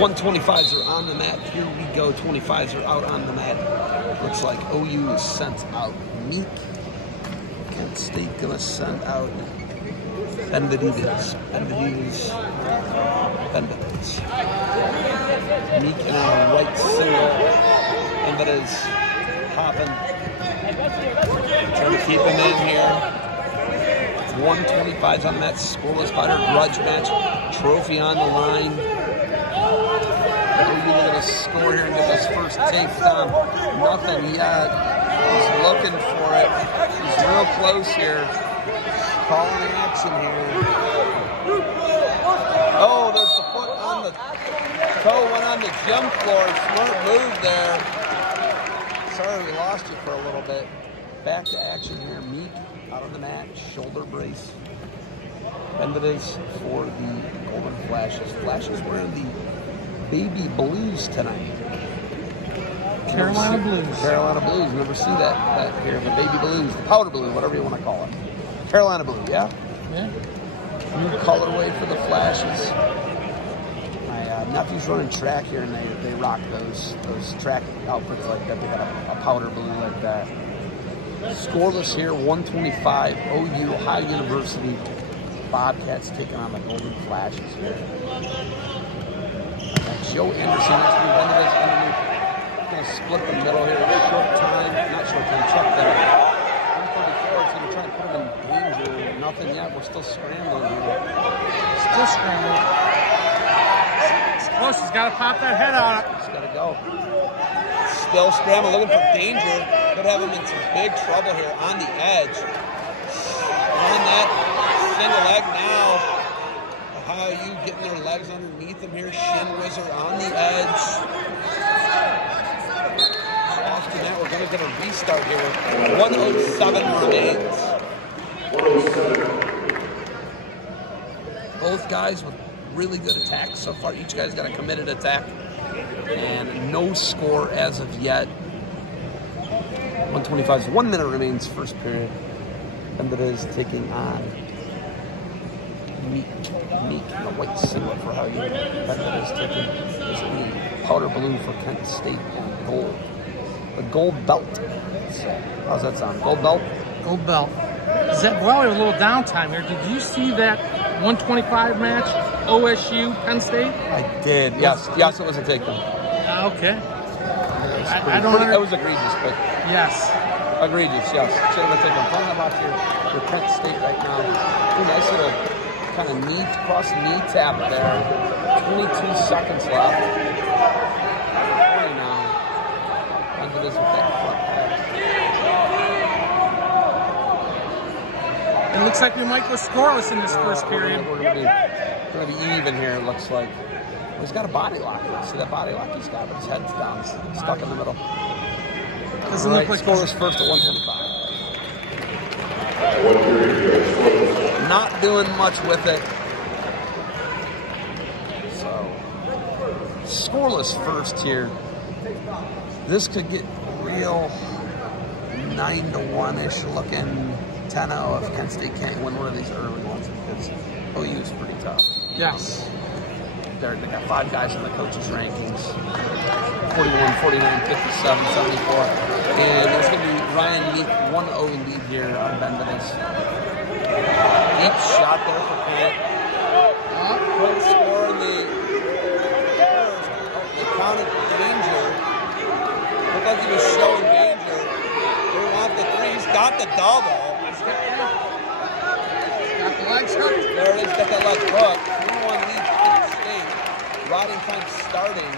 125s are on the mat. Here we go. 25s are out on the mat. Looks like OU is sent out Meek. Kent State gonna send out Benavides. Meek in a white single. Benavides hopping. Trying to keep him in here. 125s on the mat. Scoreless by Grudge match. Trophy on the line. We're going to score here and get this first takedown. Nothing yet. He's looking for it. He's real close here. Calling action here. Oh, there's the foot on the toe, went on the gym floor. Smart move there. Sorry we lost you for a little bit. Back to action here. Meek out on the mat. Shoulder brace. Benavides for the Golden Flashes. Flashes wearing the baby blues tonight. Carolina Blues. Carolina Blues. Never see that here. The baby blues, the powder blue, whatever you want to call it. Carolina Blue, yeah? Yeah. New colorway for the Flashes. My nephew's running track here, and they rock those track outfits like that. They got a powder blue like that. Scoreless here, 125. OU Ohio University Bobcats taking on the Golden Flashes here. Joe Anderson next to Benavides underneath. Going to split the middle here. Short time, not short time, check that. 134, it's going to try to put him in danger. Nothing yet, we're still scrambling here. Still scrambling. It's close, he's got to pop that head out. He's got to go. Still scrambling, looking for danger. Could have him in some big trouble here on the edge. On that single leg now. OU getting their legs underneath them here. Shin Wizard on the edge. After that, we're going to get a restart here. 107 remains. Both guys with really good attacks so far. Each guy's got a committed attack. And no score as of yet. 125's 1 minute remains first period. And that is taking on Meek in a white singlet for how you that is taking this powder blue for Kent State and gold. The gold belt. So, how's that sound? Gold belt? Gold belt. Is that, well, we have a little downtime here. Did you see that 125 match, OSU, Penn State? I did. Yes, it was a takedown. Okay. I don't know. It was egregious, but yes. Egregious, yes. Should have been taken. I'm talking about your Penn State right now. Ooh, nice little kind of knee, cross knee tap there. 22 seconds left. 20 now. Benavides with that front head. It looks like we might go scoreless in this first period. We're going to be even here, it looks like. Well, he's got a body lock. See that body lock he's got, but his head's down. He's stuck in the middle. Doesn't look like scoreless first at 125. Not doing much with it. So, scoreless first here. This could get real 9-1-ish looking 10-0 if Kent State can't win one of these early ones because OU is pretty tough. Yes. They got 5 guys in the coaches' rankings. 41, 49, 57, 74. And it's going to be Ryan Meek, 1-0 lead here on Benavides. Deep shot there for Kent. Couldn't score in the first. They counted danger. Looked like he was showing danger. They want the three. He's got the double. Got the legs hooked. There it is. Got that leg hooked. 3-1 lead Kent State. Riding time starting.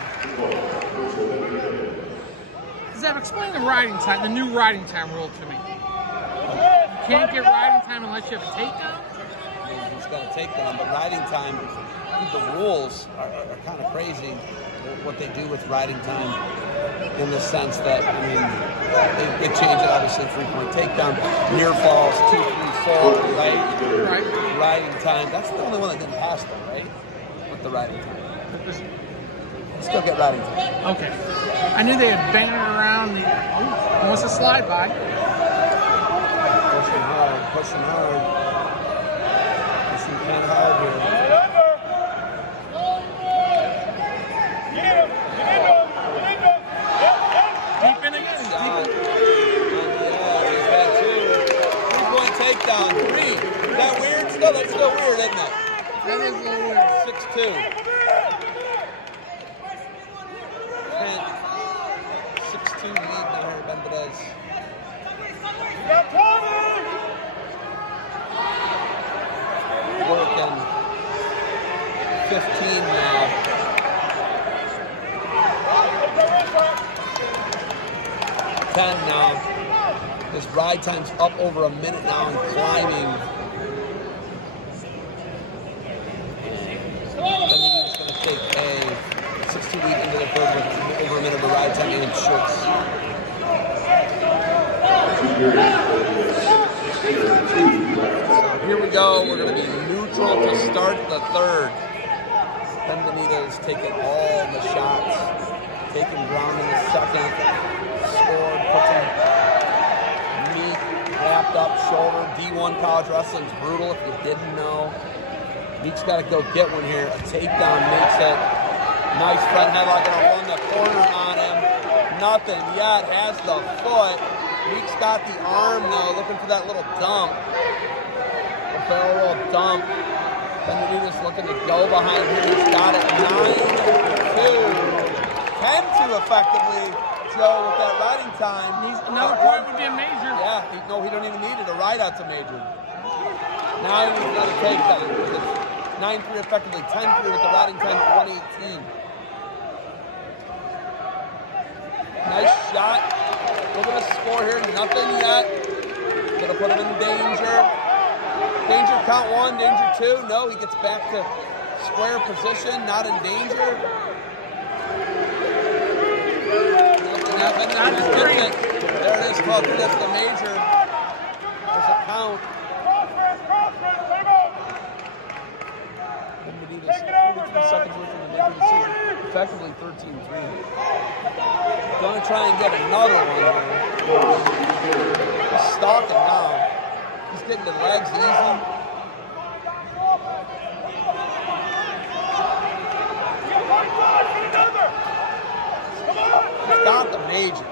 Zeb, explain the riding time, the new riding time rule to me. You can't get riding time unless you have a takedown? He's got a takedown, but riding time, the rules are kind of crazy what they do with riding time in the sense that, I mean, they change it obviously 3-point takedown, near falls, 2, 3, 4, right? Riding time. That's the only one that didn't pass though, right? With the riding time. Still get riding time. Okay. I knew they had banged it around. Almost a slide by. Pushing hard. Pushing kind of hard here. is a little weird. 6'2". Kent, 6'2" lead now here, Benvedez. Working 15 now. 10 now. His ride time's up over a minute now and climbing. Then he's going to take a 6-2 lead into the third with over a minute of ride time and shorts. So here we go. We're going to be neutral to start the third. Benvedez taking all the shots, taking ground in the second, scored, puts him Meek wrapped up shoulder. D1 college wrestling's brutal if you didn't know. Meek's got to go get one here. A takedown makes it. Nice front headlock, gonna run the corner on him. Nothing yet, has the foot. Meek's got the arm though, looking for that little dump. A barrel roll dump. Benvedez looking to go behind here. He's got it 9-2. 10-2 effectively, Joe, with that riding time. Another point would be a major. Yeah, he don't even need it. A ride out's a major. Now he needs another takedown. 9-3 effectively, 10-3 with the riding time at 118. Nice shot. Look at the score here. Nothing yet. Gonna put him in danger. Danger count 1, danger 2. No, he gets back to square position, not in danger. Nothing. There it is, folks. That's the major. There's a count. 42 seconds away from the major decision. Effectively 13-3. Gonna try and get another one here. He's stalking now. He's getting the legs easy. He's got the major.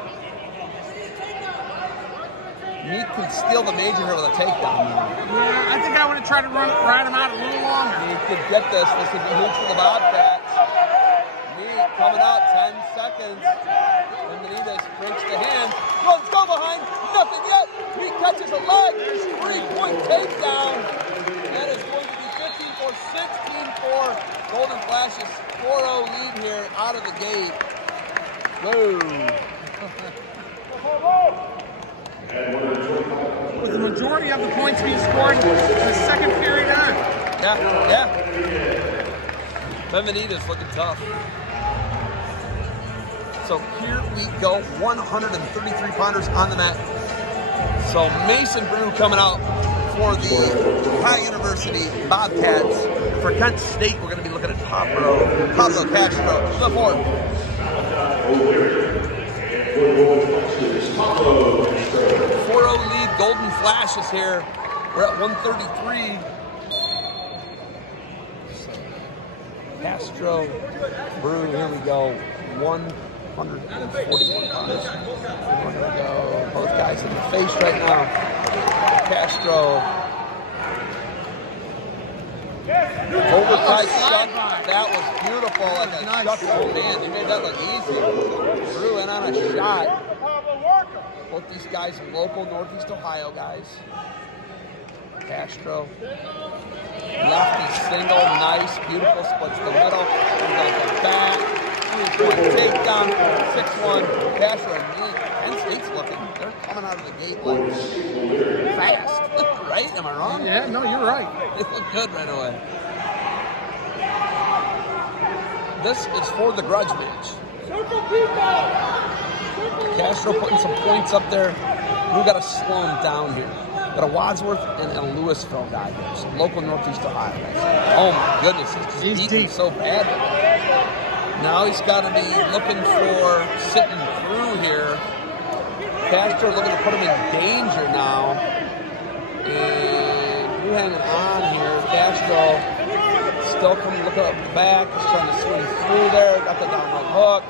Meek can steal the major here with a takedown. Yeah, I think I would have tried to ride him out a little longer. Meek could get this. This would be huge for the Bobcats. Meek coming out, 10 seconds. Benvedez breaks the hand. Let's go behind. Nothing yet. Meek catches a leg. 3-point takedown. That is going to be 15-4, 16-4. Golden Flashes 4-0 lead here out of the gate. Whoa. With the majority of the points being scored in the second period on. Yeah. Benvedez looking tough. So here we go, 133 pounders on the mat. So Mason Brew coming out for the High University Bobcats. For Kent State, we're going to be looking at Pablo Castro. The fourth. 4-0 lead, Golden Flashes here. We're at 133. So, Castro, Brew, here we go. 141 pounds. We're going to go both guys in the face right now. Castro. Oversized shot. That was beautiful. Like a nice shot. Oh man, they made that look easy. Drew in on a shot. Both these guys are local Northeast Ohio guys. Castro. Lefty single, nice, beautiful, splits the middle. Comes out the back. 3-point takedown. 6-1. Castro and Meek. Penn State's looking. They're coming out of the gate like fast. Right? Am I wrong? Yeah, no, you're right. They look good right away. This is for the Grudge match. Castro putting some points up there. We've got to slow him down here. Got a Wadsworth and a Louisville guy here. Some local Northeast Ohio guys. Oh my goodness, he's just beating so bad. Now he's got to be looking for sitting through here. Castro looking to put him in danger now. And we're hanging on here. Castro still coming, looking up the back. He's trying to swing through there. Got the downward hook.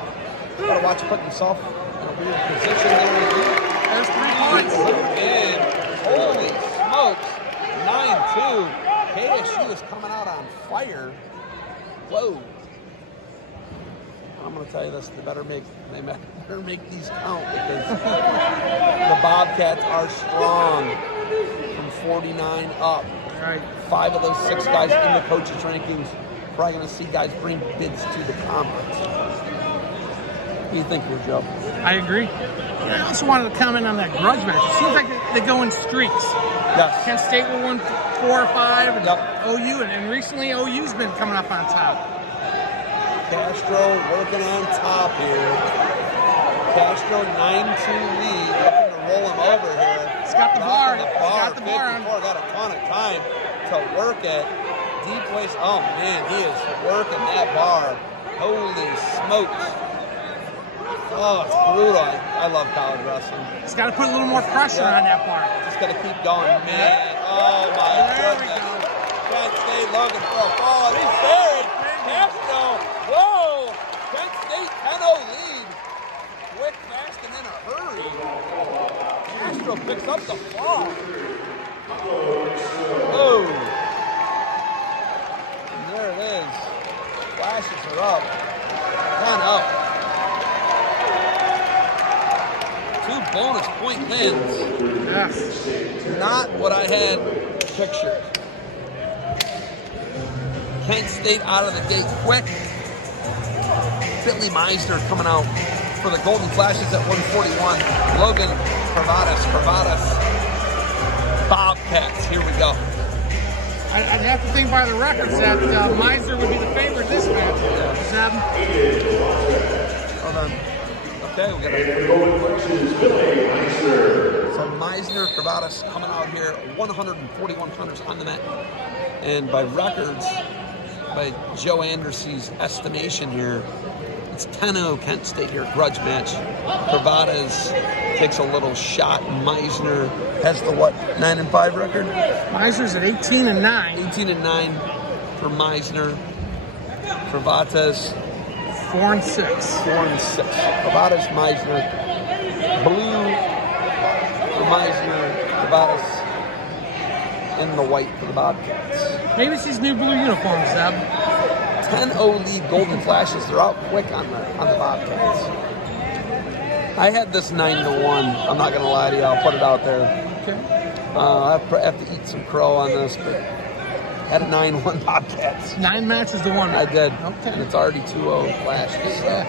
Got to watch putting himself in a weird position there. There's 3 points. And holy smokes, 9-2. KSU is coming out on fire. Whoa. I'm going to tell you this, they better make these count because the Bobcats are strong from 49 up. Right. 5 of those 6 guys in the coaches' rankings. Probably going to see guys bring bids to the conference. What do you think here, Joe? I agree. I also wanted to comment on that Grudge match. It seems like they go in streaks. Yes. Kent State will win 4 or 5, and Yep. OU, and recently OU's been coming up on top. Castro working on top here. Castro 9-2 lead, looking to roll him over here. He's got the bar. He's Got the bar on. Got a ton of time to work it. Deep waist. Oh man, he is working that bar. Holy smokes. Oh, it's brutal. I love college wrestling. He's got to put a little more pressure on that bar. Just got to keep going, man. Oh my goodness. Kent State looking for a ball. He's buried. Castro. Whoa. Kent State 10-0 lead. Quick, fast, and in a hurry. Castro picks up the ball. Oh. And there it is. Flashes are up. 10-0. 2 bonus point wins. Yes. Not what I had pictured. Kent State out of the gate quick. Billy Meisner coming out for the Golden Flashes at 141. Logan Cravadas, Bobcats. Here we go. I'd have to think by the records that Meisner would be the favorite this match. Hold on. Okay, we got so Meisner, Cravadas coming out here, 141 pounders on the mat. And by records, by Joe Anderson's estimation here, it's 10-0 Kent State here, Grudge match. Cravadas takes a little shot. Meisner has the what, 9-5 record? Meisner's at 18-9. 18-9 for Meisner. Cravadas 4-6. 4-6. Cravadas, Meisner. Blue for Meisner. Cravadas in the white for the Bobcats. Maybe it's these new blue uniforms, Zeb. 10-0 lead Golden Flashes. They're out quick on the Bobcats. I had this 9-1. I'm not going to lie to you. I'll put it out there. Okay. I have to eat some crow on this, but had a 9-1 Bobcats. 9 matches to 1. I did. Okay. And it's already 2-0 Flashes. So.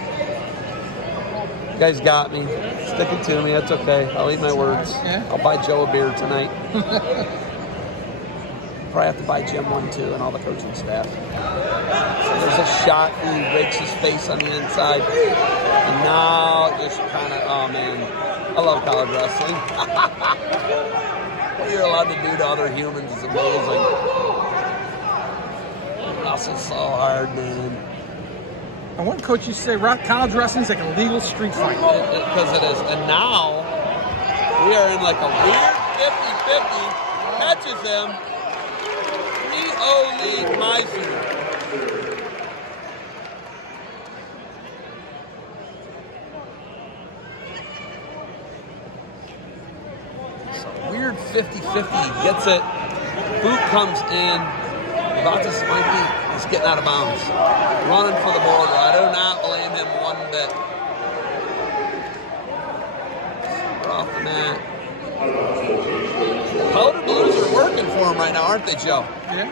You guys got me. Stick it to me. That's okay. I'll eat my words. Yeah. I'll buy Joe a beer tonight. Probably have to buy Jim one too, and all the coaching staff. So there's a shot. He rakes his face on the inside. And now just kind of, oh man, I love college wrestling. What you're allowed to do to other humans is amazing. Wrestle so hard, man. And one coach used to say college wrestling is like a legal street fight. Because it is. And now we are in like a weird 50-50. Catches him. 3-0 lead, Meisner. So weird 50-50. Gets it. Boot comes in. Vatas is getting out of bounds. Running for the border. I do not blame him one bit. We're off the mat. Powder Blues are working for him right now, aren't they, Joe? Yeah.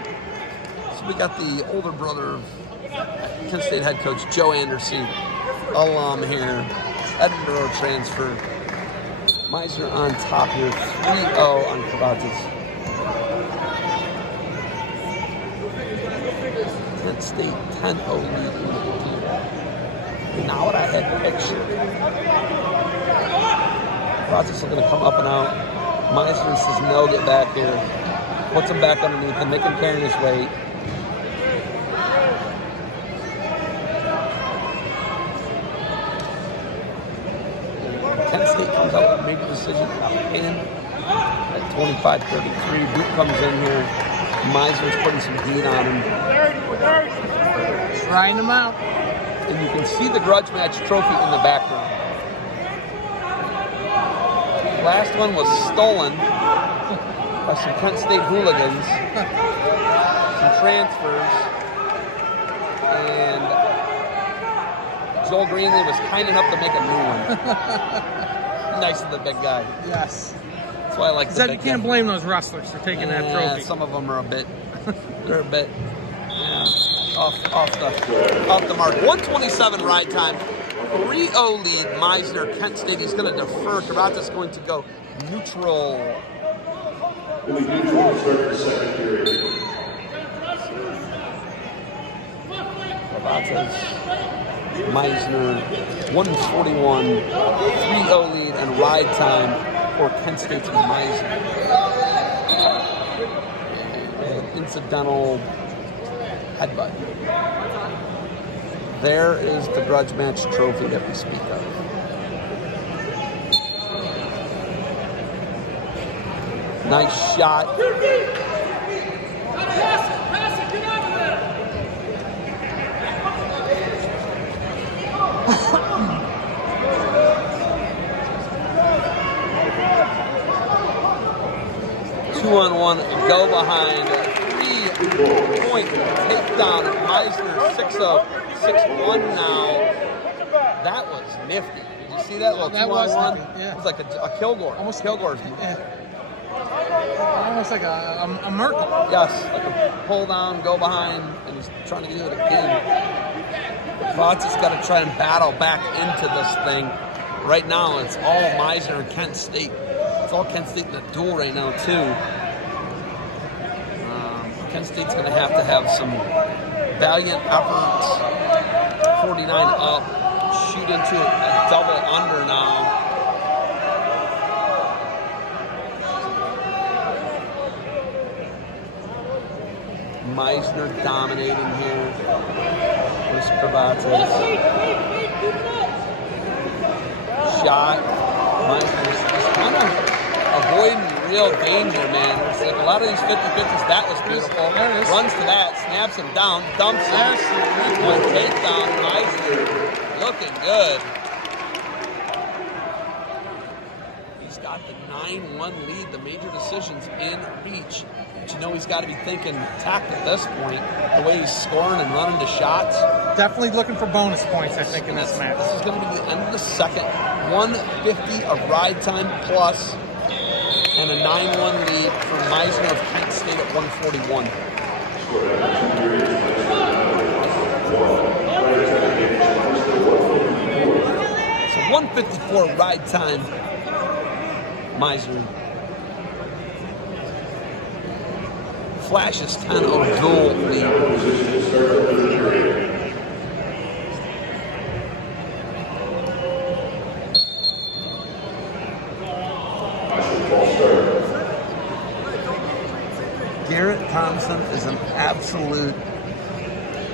So we got the older brother of Kent State head coach Joe Anderson, alum here, Edinburgh transfer. Meisner on top here, 3-0 on Cravadas. Kent State 10-0 lead. Now what I had pictured. Cravadas is going to come up and out. Meisner says no, get back here. Puts him back underneath him, make him carry his weight. Kent State comes out with a big decision in at 25-33. Boot comes in here. Meisner's putting some heat on him. Trying him out. And you can see the Grudge match trophy in the background. Last one was stolen by some Kent State hooligans. some transfers, and Joel Greenlee was kind enough to make a new one. Nice of the big guy. Yes. That's why I like the big You can't blame those wrestlers for taking that trophy. Some of them are a bit, they're a bit, off the mark. 127 ride time. 3-0 lead, Meisner, Kent State. He's going to defer. Kravata's going to go neutral. Will be neutral to start the second period. Kravata's, Meisner, 141, 3-0 lead, and ride time for Kent State's Meisner. Incidental headbutt. There is the grudge match trophy that we speak of. Nice shot. Two-on-one, go behind. 3-point takedown. Meisner 6-0. 6-1 now. That was nifty. Did you see that little two-on-one? Yeah. It was like a Kilgore. Almost Kilgore's move. Yeah. Almost like a Merkel. Yes, like a pull down, go behind, and he's trying to do it again. Kravata's got to try and battle back into this thing. Right now, it's all Meisner and Kent State. It's all Kent State in the duel right now, too. Kent State's going to have some valiant efforts. 49 up, shoot into a double under now. Meisner dominating here. There's Kravata's shot. Meisner's kind of avoiding real danger, man. There's like a lot of these 50-50s. That was beautiful. Runs to that, snaps him down, dumps him. 3-point takedown. Meisner looking good. He's got the 9-1 lead. The major decisions in reach. But you know he's got to be thinking tact at this point. The way he's scoring and running the shots. Definitely looking for bonus points, I think, in this match. This is going to be the end of the second. 150 of ride time plus. And a 9-1 lead for Meisner of Kent State at 141. So 154 ride time. Meisner. Flashes 10-0 dual lead. Garrett Thompson is an absolute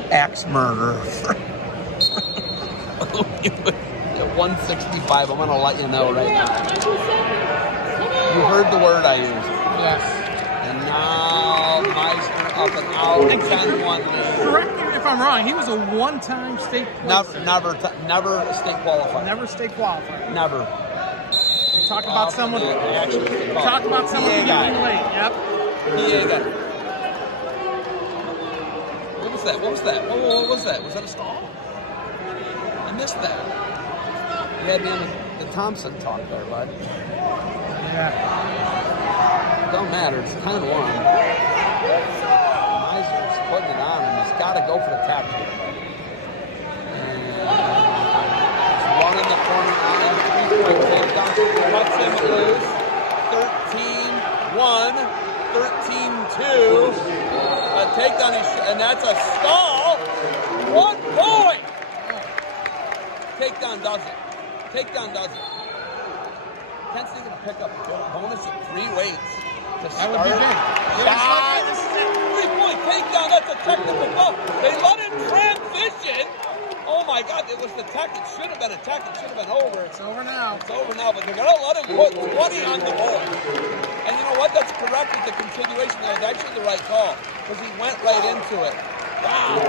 axe murderer. At 165, I'm going to let you know right now. You heard the word I used. Yes. And now Meisner up and out. 10-1 lead. Correct me if I'm wrong. He was a one-time state placer. Never state qualified. Never state qualified. Never. Talk about someone. Talk about someone who came late. Yep. Yeah. What was that? What was that? What was that? Was that a stall? I missed that. You had me on the Thompson talk there, bud. Yeah. Don't matter. It's 10-1. Meisner's putting it on him. He's got to go for the tap. And one in the corner on him. 3-point takedown. Cuts him loose. 13-1. 13-2. A takedown, and that's a stall. 1 point. Takedown does it. Takedown does it. Kent State going to pick up a bonus of 3 weights to start. That would be big. This is a 3-point takedown. That's a technical foul. They let him transition. Oh my God, it was the tech. It should have been a tech. It should have been over. It's over now. It's over now, but they're going to let him put 20 on the board. And you know what? That's correct with the continuation. That was actually the right call because he went right into it. Wow.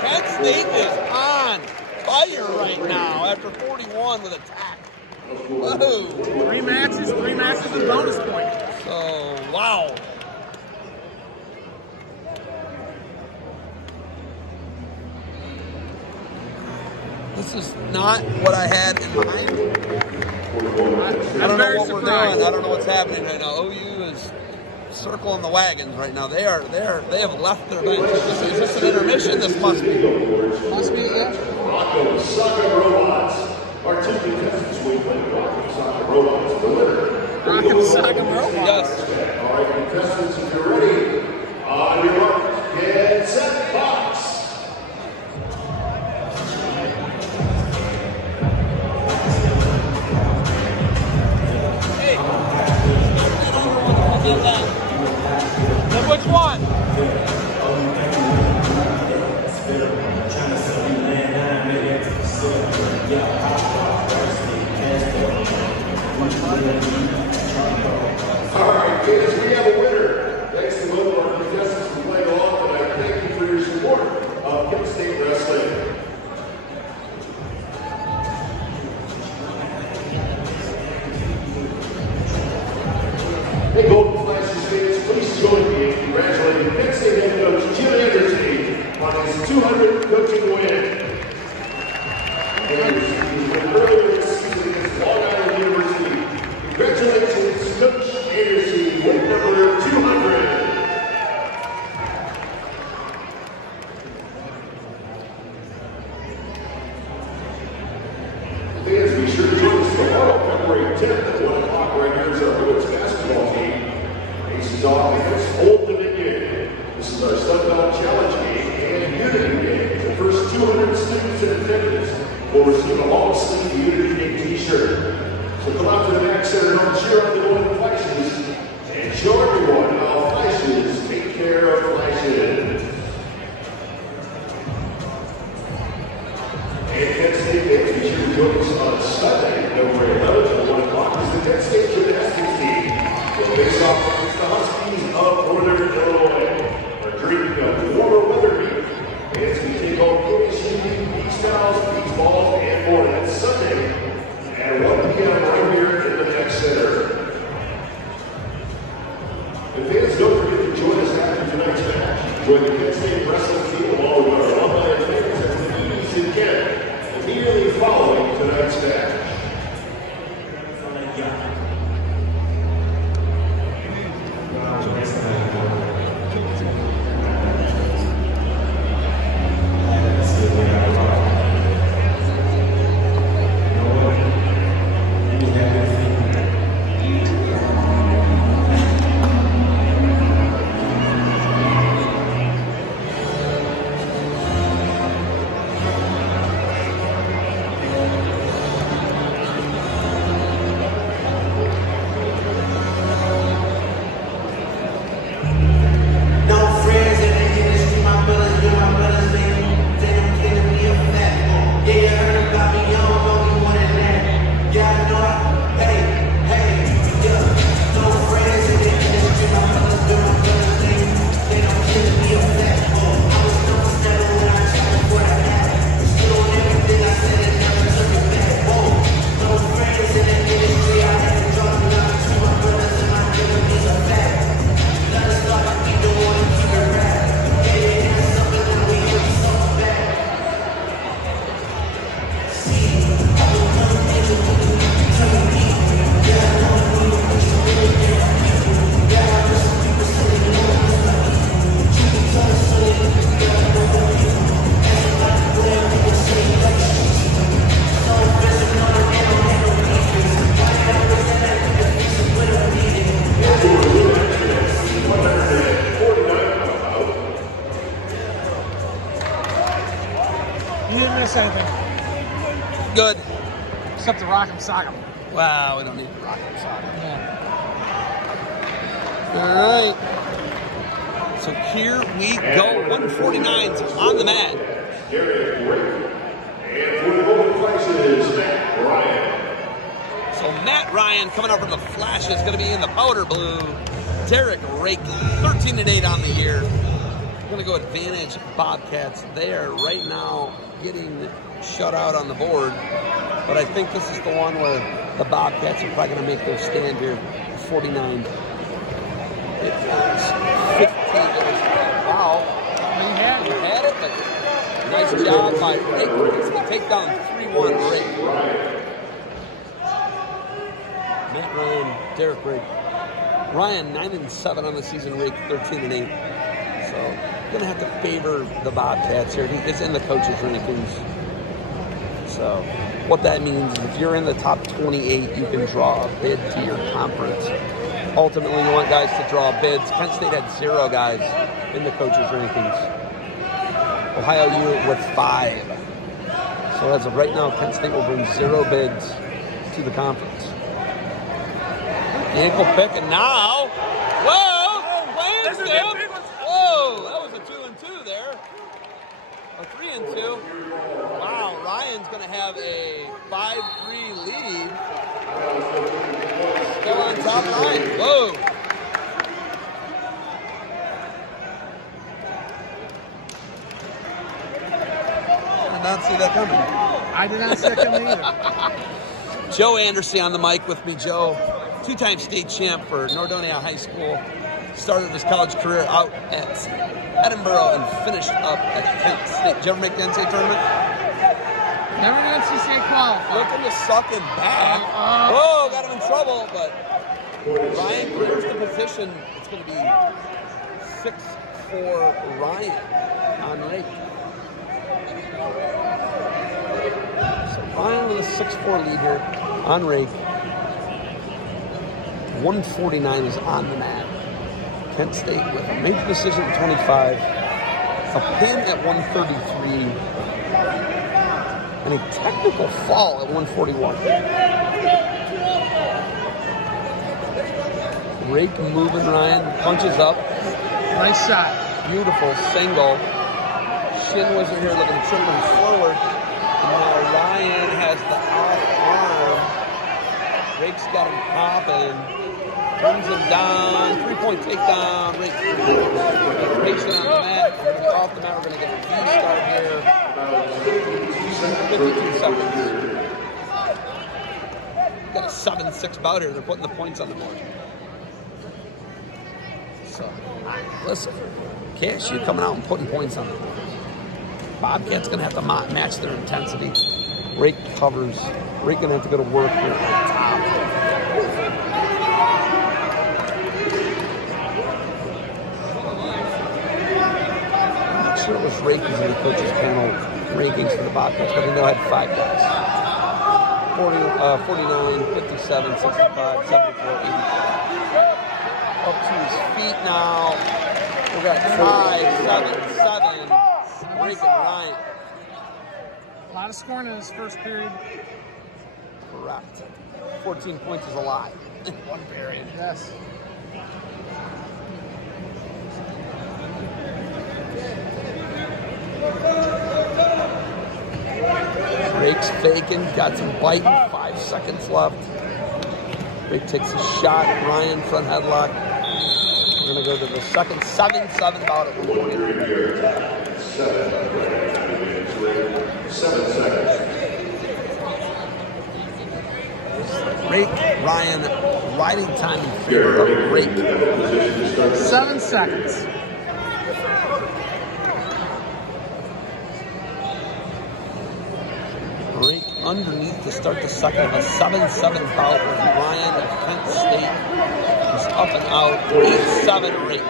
Kent State is on fire right now after 41 with a tack. Whoa. 3 matches with bonus points. So, wow. This is not what I had in mind. I don't know what we're doing. I don't know what's happening right now. OU is circling the wagons right now. They have left their bench. Is this an intermission? This must be. Must be, yeah. Rocco Saga Robots. Our two contestants will play Rocco Saga Robots. The winner. Rocco Saga Robots. Yes. All right, contestants, if you're ready, on your mark, get set, box. Which one? All right, kids, we have a winner. Thanks to both of our contestants for playing along tonight. Thank you for your support of Kent State Wrestling. Hey, Golden Flashes fans, please join me in congratulating Kent State head coach Jim Anderson on his 200th coaching win. Anderson won earlier this season against Long Island University. Congratulations, Coach Anderson, win number 200. Fans, be sure to join us tomorrow, February 10th at 1 o'clock right here is our women's basketball game. Faces off against Old Dominion. This is our Sun Belt Challenge game and Unity game. The first 200 students in attendance will receive a long sleeve Unity Day t-shirt. So come out to the Mac Center and help cheer on the Golden Flashes and show everyone how Flashes take care of Flashes. And Kent State fans, be sure to join us on Sunday, February 11th at 1 o'clock as the Kent State gymnastics team will face off against the Huskies of Northern Illinois. Our dreaming of warmer weather heat. Fans can take on focus shooting, beach towels, beach balls, and more. That's Sunday at 1 p.m. right here in the Mac Center. And fans, don't forget to join us after tonight's match. Join the Kent State wrestling team along with our alumni and fans at the East in Kent immediately following tonight's match. Good. Except the Rock and Sock 'em. Wow, we don't need to rock and sock 'em. Yeah. All right. So here we go. 149's on the mat. And for the Golden Flashes, Matt Ryan. So Matt Ryan coming up from the Flash is going to be in the powder blue. Derek Rake, 13-8 on the year. Going to go advantage Bobcats. They are right now getting shut out on the board. But I think this is the one where the Bobcats are probably going to make their stand here. 49. It was 15. Wow. You had it. You had it, but Nice job by Rick. It's going to take down 3-1 Rick. Matt Ryan, Derek Rick. Ryan 9-7 on the season. Rick 13-8. So going to have to favor the Bobcats here. It's in the coaches' rankings. So what that means is if you're in the top 28, you can draw a bid to your conference. Ultimately, you want guys to draw bids. Kent State had 0 guys in the coaches' rankings. Ohio U with 5. So as of right now, Kent State will bring 0 bids to the conference. Ankle pick, and now, whoa, Lansdale. Whoa, that was a 2-2 there. A 3-2. Wow, Ryan's going to have a 5-3 lead. Still on top line. Whoa. Did not see that coming. I did not see that coming either. Joe Anderson on the mic with me. Joe, 2-time state champ for Nordonia High School. Started his college career out at Edinburgh and finished up at Kent State. Did you ever make the NCAA tournament? Never got NCAA qualified. Looking to suck him back. Whoa, got him in trouble, but Ryan clears the position. It's going to be 6-4 Ryan on Rake. So Ryan with a 6-4 lead here on Rake. 149 is on the mat. Kent State with a major decision at 25, a pin at 133, and a technical fall at 141. Rake moving, Ryan, punches up. Nice shot. Beautiful single. Shin wasn't here looking tripping forward. And now Ryan has the off arm. Rake's got him popping. Brings him down, 3-point takedown, Rake Rake's on the mat, we're going to go off the mat, we're going to get a restart here. 52 seconds. Got a 7-6 bout here, they're putting the points on the board. So, listen, KSU coming out and putting points on the board. Bobcats going to have to match their intensity. Rake covers, Rake going to have to go to work here at the top. Sure it was rankings in the coaches panel rankings for the Bobcats, but we know I had 5 guys. 49, 57, 65, 74, 85. Up to his feet now. We got 5, 7, 7. Rake and Ryan. A lot of scoring in his first period. Correct. 14 points is a lot in one period. Yes. Rake's faking, got some biting, 5 seconds left. Rake takes a shot, Ryan front headlock. We're going to go to the second 7-7 bout at 40. 7 seconds. Rake, Ryan, riding time in favor of Rake. 7 seconds. Rake underneath to start the second of a 7-7 bout with Ryan of Kent State. He's up and out, 8-7 Rake.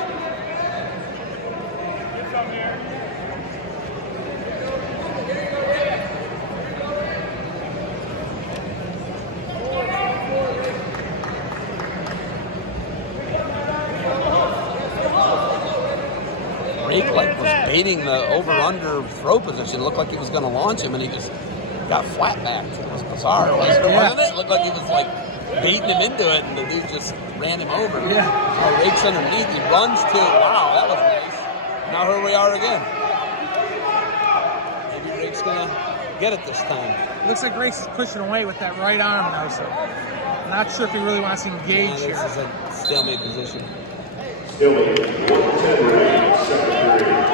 Rake like was baiting the over-under throw position. It looked like he was going to launch him, and he just got flat backed. It was bizarre, wasn't it? It looked like he was like baiting him into it, and the dude just ran him over. Yeah. Now Rake's underneath. He runs to it. Wow, that was nice. Now here we are again. Maybe Rake's going to get it this time. Looks like Rake's is pushing away with that right arm now, so I'm not sure if he really wants to engage here. This is a stalemate position. Still 110 remaining, second period.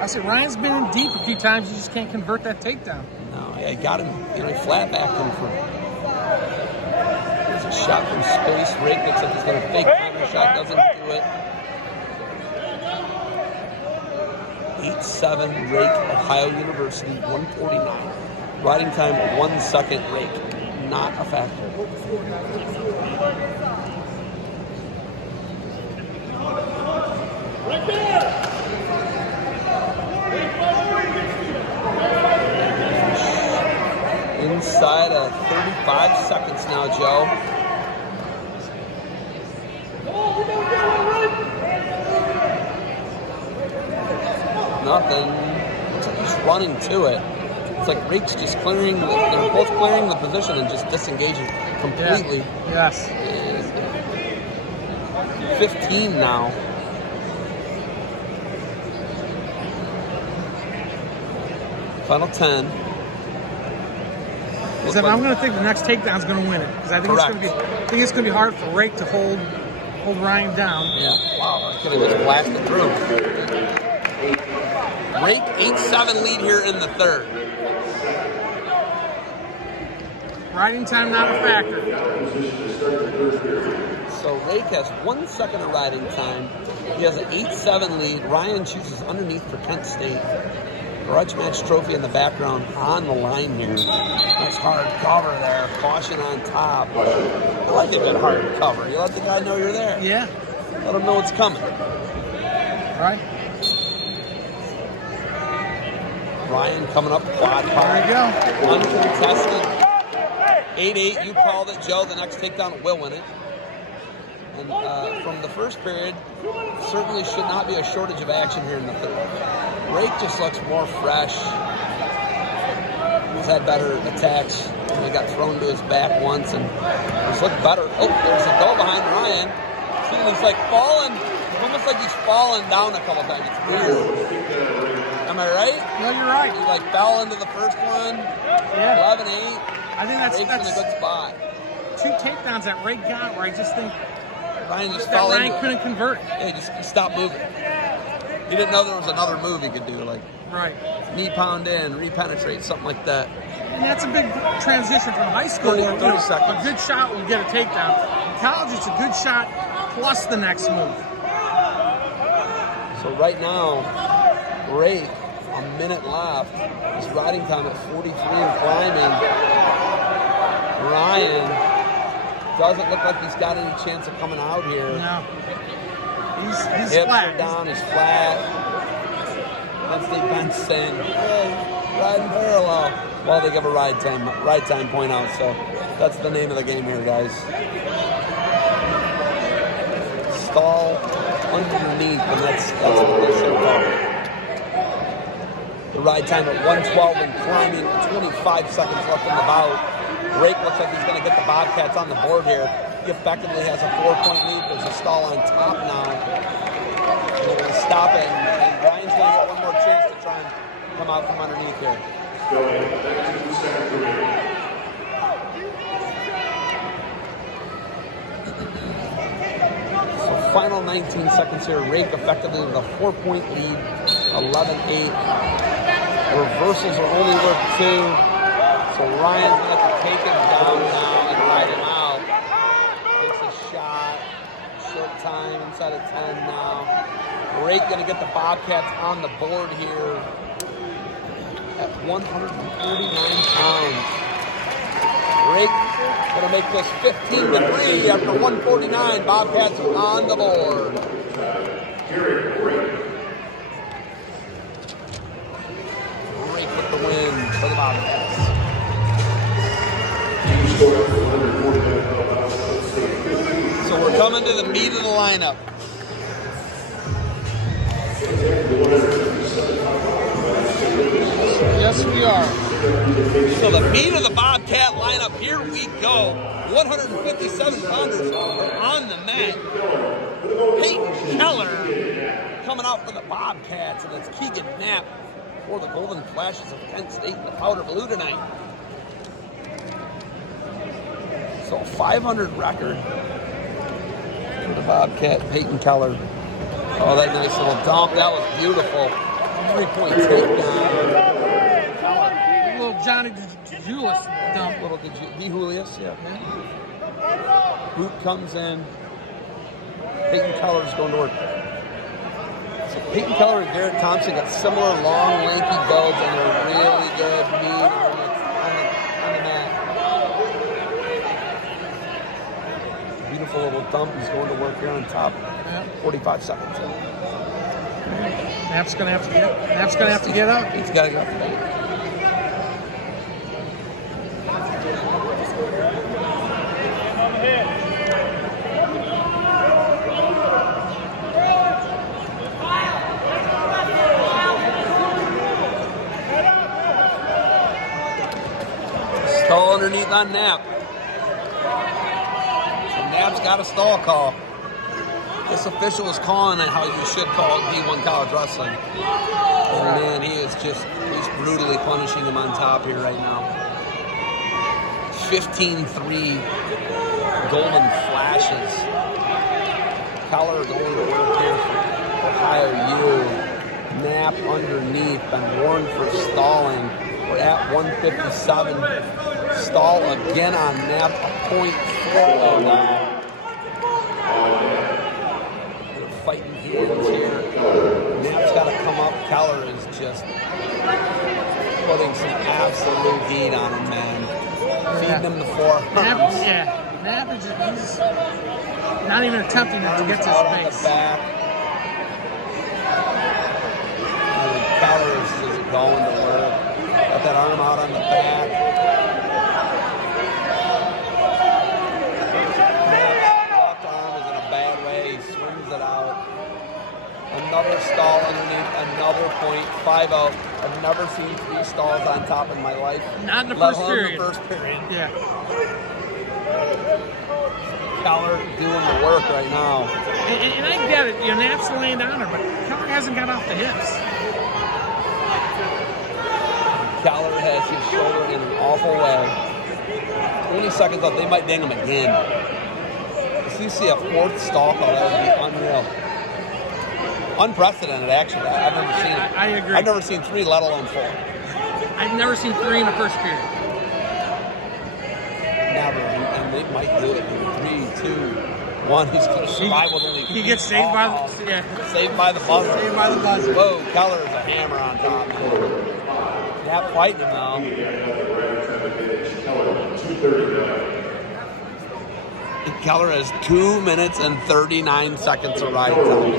I said Ryan's been in deep a few times. You just can't convert that takedown. No, yeah, he got him. He flat backed him for. There's a shot from space. Rake looks like he's going to fake time the shot. Doesn't do it. 8-7 rake, Ohio University, 149. Riding time, 1 second rake. Not a factor. Right there! Inside of 35 seconds now, Joe. Nothing. Looks like he's running to it. It's like Rake's just clearing. They're both clearing the position and just disengaging completely. Yeah. Yes. And 15 now. Final 10. I'm going to think the next takedown's going to win it because I think it's going to be hard for Rake to hold Ryan down. Yeah. Wow. I could have just blasted through. Rake 8-7 lead here in the third. Riding time not a factor. So Rake has 1 second of riding time. He has an 8-7 lead. Ryan chooses underneath for Kent State. Grudge match trophy in the background on the line here. Nice hard cover there. Caution on top. I like a good hard cover. You let the guy know you're there. Yeah. Let him know it's coming. Right. Ryan coming up quad power. There you go. Uncontested. 8-8. You called it, Joe. The next takedown will win it. And from the first period, certainly should not be a shortage of action here in the third. Rake just looks more fresh. He's had better attacks. He got thrown to his back once and he's looked better. Oh, there's a go behind Ryan. See, he's like falling, almost like he's fallen down a couple times. It's weird. Am I right? No, you're right. He like fell into the first one. Yeah. 11-8. I think that's in a good spot. 2 takedowns that Rake got where I just think Ryan just fell Ryan into couldn't convert. Yeah, he stopped moving. He didn't know there was another move he could do, like knee pound in, repenetrate, something like that. And that's a big transition from high school. 30 seconds. A good shot will get a takedown. In college, it's a good shot plus the next move. So right now, Rake, a minute left. His riding time at 43 and climbing. Ryan doesn't look like he's got any chance of coming out here. No. He's Hips flat. are down, he's flat. Once they bench saying, hey, riding parallel. Well, they give a ride time point out, so that's the name of the game here, guys. Stall underneath, and that's what this should go. The ride time at 112 and climbing, 25 seconds left in the bout. Rake looks like he's going to get the Bobcats on the board here. He effectively has a 4-point lead. There's a stall on top now. They're going to stop it, and Brian's going to get one more chance to try and come out from underneath here. So final 19 seconds here. Rake effectively with a 4-point lead, 11-8. Reversals are only worth 2. So Ryan's going to have to take him down now and ride him out. Takes a shot. Short time, inside of 10 now. Rake going to get the Bobcats on the board here at 139 pounds. Rake going to make this 15-3 after 149. Bobcats on the board. Rake with the win for the Bobcats. So we're coming to the meat of the lineup. Yes, we are. So the meat of the Bobcat lineup, here we go. 157 pounders are on the mat. Peyton Keller coming out for the Bobcats, and it's Keegan Knapp for the Golden Flashes of Kent State in the powder blue tonight. So 500 record for the Bobcat, Peyton Keller. Oh, that nice little dump. That was beautiful. 3-point takedown. Little Johnny DeJulius dump. Little DeJulius, yeah. Boot comes in. Peyton Keller's going to work. So Peyton Keller and Garrett Thompson got similar long, lanky builds, and they're really good meat on the mat. Beautiful little thump. He's going to work here on top. 45 seconds in. Knapp's gonna have to get up. He's got to get up. Stall underneath on Knapp. So Knapp's got a stall call. This official is calling it how you should call D1 college wrestling. And man, he's brutally punishing him on top here right now. 15-3 golden flashes. Keller going to work here for Ohio U. Knapp underneath, been warned for stalling. We're at 157. Stall again on Knapp, a .40 now. Fighting hands here. Knapp's got to come up. Keller is just putting some absolute heat on him, man. Feeding him the forearms. Knapp is he's not even attempting to get to his base. Back. Keller is just going to work. Got that arm out on the back. Left arm is in a bad way. He swings it out. Another stall underneath, another .50. I've never seen 3 stalls on top in my life. Not in the first period. The first period. Yeah. Keller doing the work right now. And I get it. Knapp's laying down there, but Keller hasn't got off the hips. Keller has his shoulder in an awful way. 20 seconds left. They might ding him again. If you see a 4th stall call, that would be unreal. Unprecedented, actually. I've never seen it. I agree. I've never seen 3, let alone 4. I've never seen 3 in the first period. Never. And they might do it in 3, 2, 1. He's going to survive with only 3. He gets saved by the saved by the buzzer. Saved by the buzzer. Whoa, Keller is a hammer on top, man. Yeah, fighting him now. Keller has 2 minutes and 39 seconds of ride time.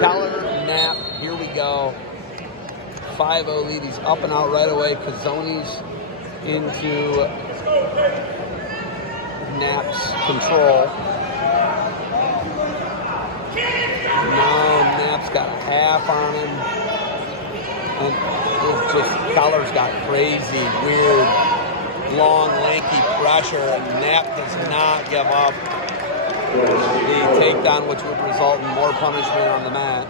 Keller, Knapp, here we go. 5-0 lead. He's up and out right away. Kazoni's into Knapp's control. Now Knapp's got a half on him. And it's just, Keller's got crazy, weird, long, lanky pressure, and Knapp does not give up the takedown, which would result in more punishment on the mat.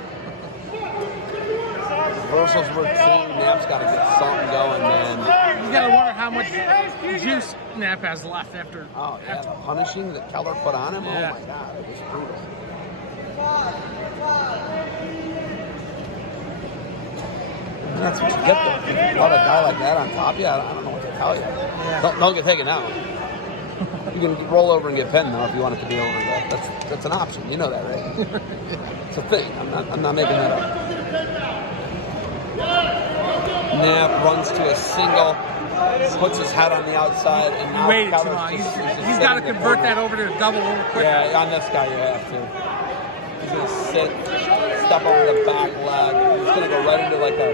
Reversals were 2. Knapp's got to get something going, man. You got to wonder how much juice Knapp has left after. Oh, yeah, the punishing that Keller put on him? Yeah. Oh, my God, it was brutal. And that's what you get there. If you put a guy like that on top of you, I don't know what to tell you. Yeah. Don't get taken out. You can roll over and get pinned, though, if you want it to be over. That's an option. You know that, right? It's a thing. I'm not making that up. Knapp runs to a single, puts his head on the outside, and now waited too long. He's got to convert that over to a double a little quicker. Yeah, on this guy you have to. He's going to sit, step over the back leg. He's going to go right into like a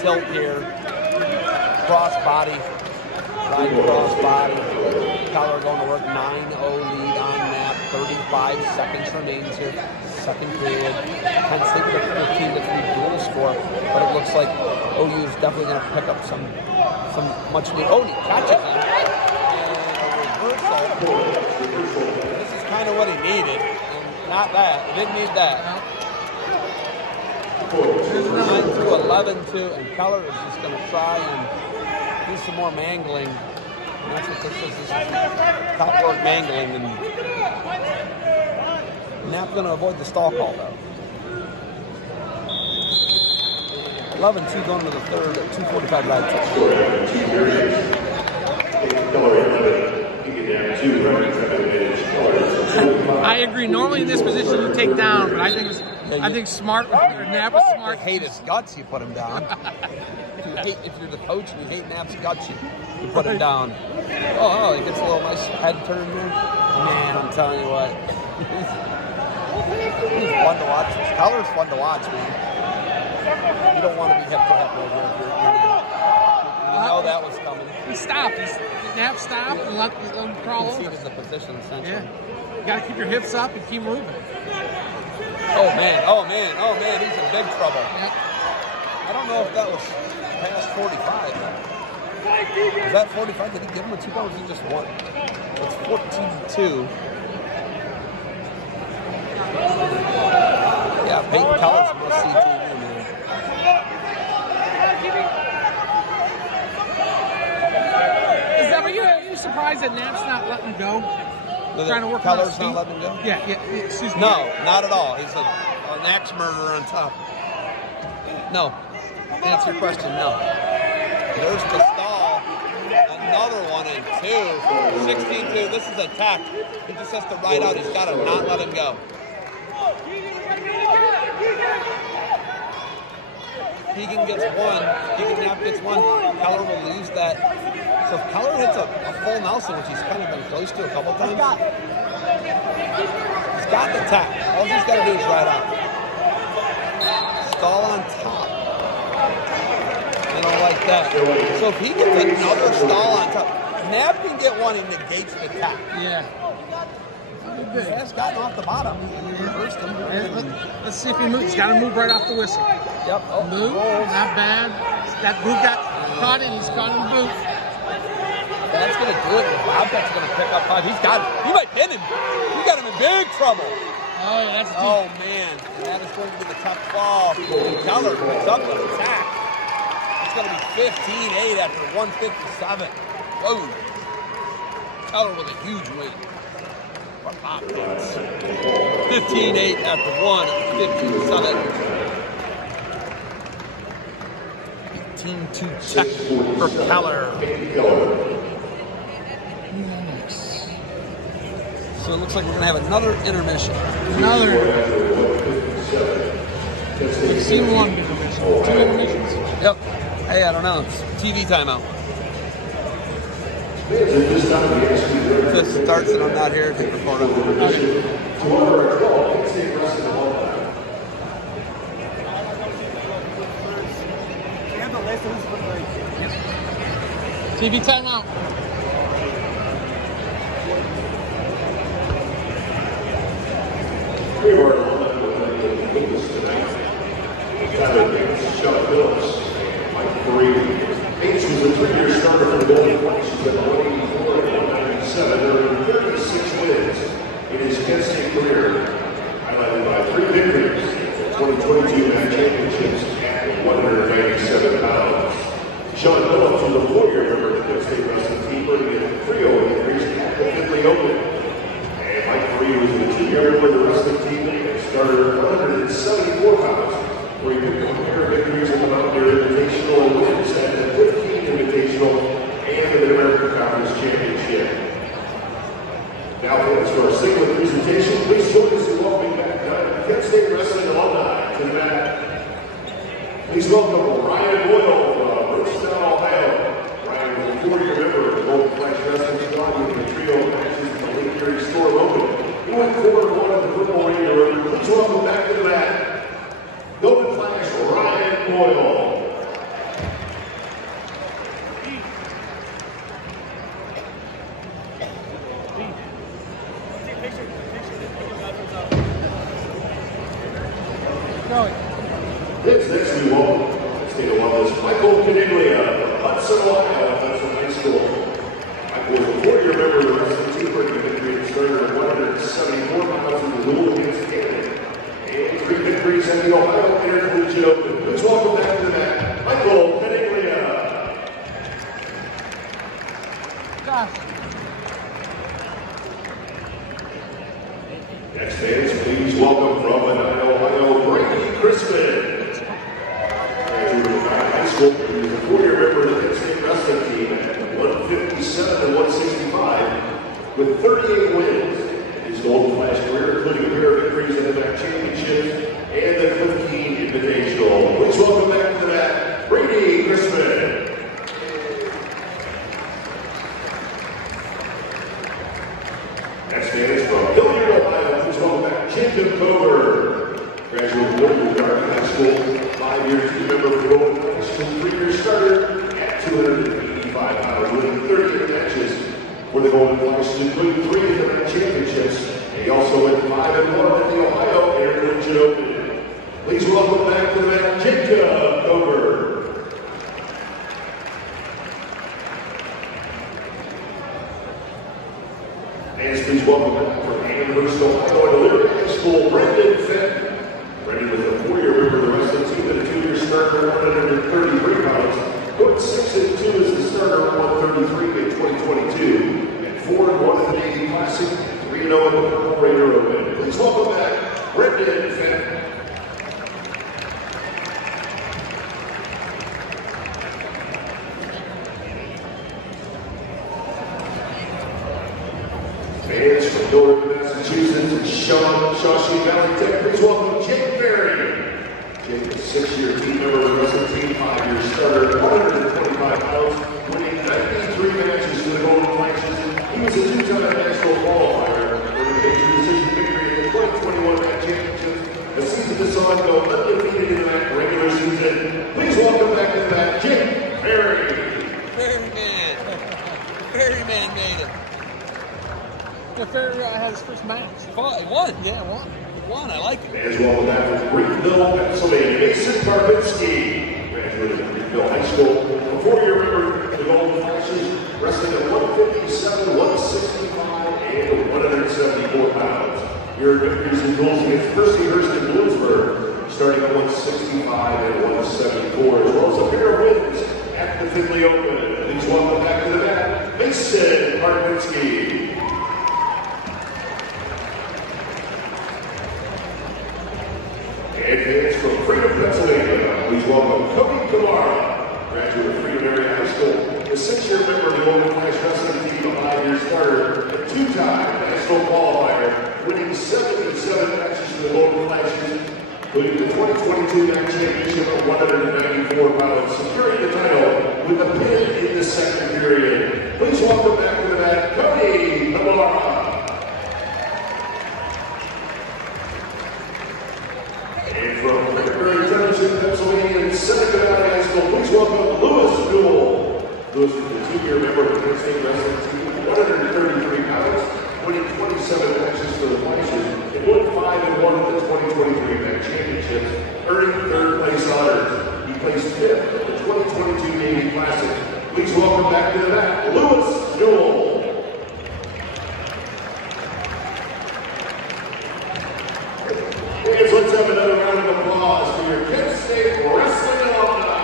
tilt here. Cross body. Right cross body. Keller going to work. 9-0 lead on Knapp. 35 seconds remains here. Second period. Penn State with a 14-3 dual score, but it looks like OU is definitely going to pick up some much needed. Oh, he catches him. And a reversal. This is kind of what he needed. And not that. He didn't need that. 9-11-2, and Keller is just going to try and do some more mangling. And that's what this is. This is top work mangling. And Knapp's going to avoid the stall call, though. 11-2 going into the third at 2:45 ride time. I agree. Normally in this position you take down, but I think smart or Knapp was smart. If you hate his guts, you put him down. If you're the coach and you hate Knapp's guts, you put him down. Oh, he gets a little nice head turn there. Man, I'm telling you what. He's fun to watch. His color's fun to watch, man. You don't want to be hip to hip over if you're you know that was coming. He stopped. Knapp stopped and let him crawl over. Conceded the position, essentially. Yeah. You got to keep your hips up and keep moving. Oh, man. Oh, man. Oh, man. He's in big trouble. Yep. I don't know if that was past 45. Was that 45? Did he give him a 2 pound or he just won? It's 14-2. Yeah, Peyton Keller's must see TV, man. Are you surprised that Knapp's not letting go? Trying to work Keller's on his not letting him go? Yeah, excuse me. No, not at all. He's an axe murderer on top. No. To answer your question, no. There's the stall. Another one and 2. 16-2. This is a tech. He just has to ride out. He's got to not let him go. Keegan gets 1. Keegan Knapp gets 1. Keller will lose that. So if Keller hits a full Nelson, which he's kind of been close to a couple times, he's got the tech. All he's got to do is ride out. Stall on top. I don't like that. So if he gets another stall on top, Knapp can get one and negates the tech. Yeah. He has gotten off the bottom. Let's see if he moves. He's got to move right off the whistle. Yep. Oh, move. Not bad. That boot got caught in. He's caught in the boot. That's going to do it. Bobcat's going to pick up 5. He's got him. He might pin him. He got him in big trouble. Oh, yeah, that's deep. Oh, man. And that is going to be the tough fall. And Keller picks up the attack. It's going to be 15-8 after 157. Whoa. Keller with a huge win for Bobcats. 15-8 after 157. 18-2 check for Keller. So it looks like we're going to have another intermission. We've seen one intermission. 2 intermissions. Yep. Hey, I don't know. It's TV timeout. If this starts and I'm not here, take report on it. TV timeout. Bates was a 3-year starter for the Golden Flash. He's been 184 and 197, earning 36 wins in his Kent State career, highlighted by 3 victories in the 2022 MAC championships at 197 pounds. Sean Phillips was a 4-year member of the Kent State wrestling team, bringing in 3 victories at the Finley Open. And Mike Marie was a 2-year member of the wrestling team and started 174 pounds, where he picked up a pair of victories in the Mountaineer Invitational and wins at the 15 Invitational and the Mid-American Conference Championship. Now, folks, for our singlet presentation, please join us in welcoming back Kent State Wrestling alumni to the mat. Please welcome Ryan Boyle from Bridgetown, Ohio. Ryan was a 4-year member of the Golden Flash Wrestling Squad with the trio of matches in the Lake Erie Store Open. He went 4-1 at the Football Radio Room. Please welcome back to the mat Golden Flash Ryan Boyle. Next we welcome State of Wellness Michael Caniglia from Hudson, Ohio, Hudson High School. Michael was a 4-year member of the wrestling team, bringing a victory and started at 174 pounds in the Louisville against Canada. And 3 victories at the Ohio Intercollegiate Open. Please welcome back to the mat, Michael Caniglia. Next fans, please welcome from Ohio, Brady Crispin. High School, he was a 4-year member of the Kent State wrestling team at 157 and 165. with 38 wins in his Golden Flash career, including a pair of victories in the MAC Championship and the Cliff Keen Invitational. Please welcome back to the mat, Brady Crispin. Next man is from Hilliard, Ohio. Please welcome back Jacob Cover. Graduate of Woodland Garden High School, 5 years team member for Golden Flash, 3-year starter at 285 pounds, winning 38 matches for the Golden Flash, including 3 of the MAC championships. And he also went 5-1 at the Ohio Air Collegiate Open. Please welcome back to the mat, Jacob Cover. And please welcome back from Amherst, Ohio, and Liberty High School, Brendan Fenton. Brendan with a 4-year member of the wrestling team and a 2-year starter, 133 pounds. Going 6-2 as the starter, 133 in 2022. And 4-1 in the Navy Classic, 3-0 in the Purple Raider Open. Please welcome back Brendan Fenton. Fans from Northern Massachusetts, Shawshing Valley Tech. Please welcome Jake Berry. Jake is a 6-year team member of the wrestling team, 5-year starter, 125 pounds, winning 93 matches for the Golden Flashes. He was a 2-time national qualifier, earning a major decision victory in the 2021 MAC Championship. The season is on, go undefeated in that regular season. Please welcome back to that Jake Berry. Berryman made it. Yeah, Ferry had his first match. He won. Yeah, won. He won. I like it. As well as from Greenville, Pennsylvania, Mason Karpinski, graduated from Greenville High School, a 4-year member of the Golden Flashes, wrestling at 157, 165, and 174 pounds. Your victories and goals against Percy Hurst and Bloomsburg, starting at 165 and 174, as well as a pair of wins at the Finley Open. Please welcome back to the mat, Mason Karpinski. And fans from Freedom, Pennsylvania, please welcome Cody Kamara, graduate of Freedom Area High School, a 6-year member of the Golden Flash wrestling team, a 5-year starter, a 2-time national qualifier, winning 77 matches for the Golden Flashes, including the 2022 MAC Championship at 194 pounds, securing the title with a pin in the second period. Please welcome back to the mat, Cody Kamara. And from Cranberry Township, Pennsylvania, and Seneca Valley High School, please welcome Lewis Newell. Lewis is a 2-year member of the Penn State wrestling team, 133 pounds, winning 27 matches for the Flashes, and won 5-1 in the 2023 MAC Championships, earning 3rd place honors. He placed 5th at the 2022 Navy Classic. Please welcome back to the mat, Lewis Newell. Let's have another round of applause for your Penn State wrestling alumni.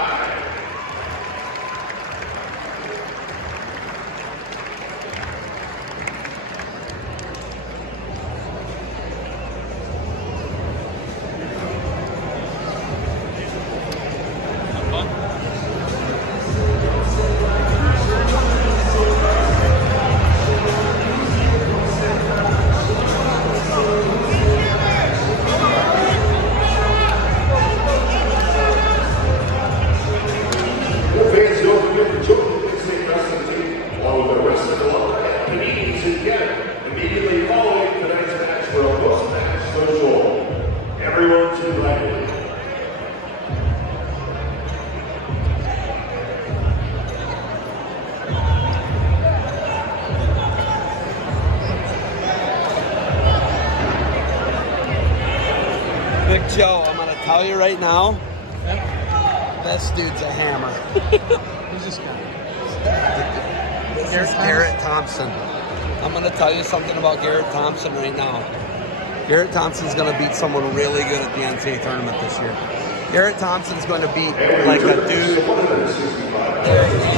Big Joe, I'm going to tell you right now, this dude's a hammer. Who's this guy? This is Garrett Thompson. I'm going to tell you something about Garrett Thompson right now. Garrett Thompson's going to beat someone really good at the NCAA tournament this year. Garrett Thompson's going to beat like a dude. He's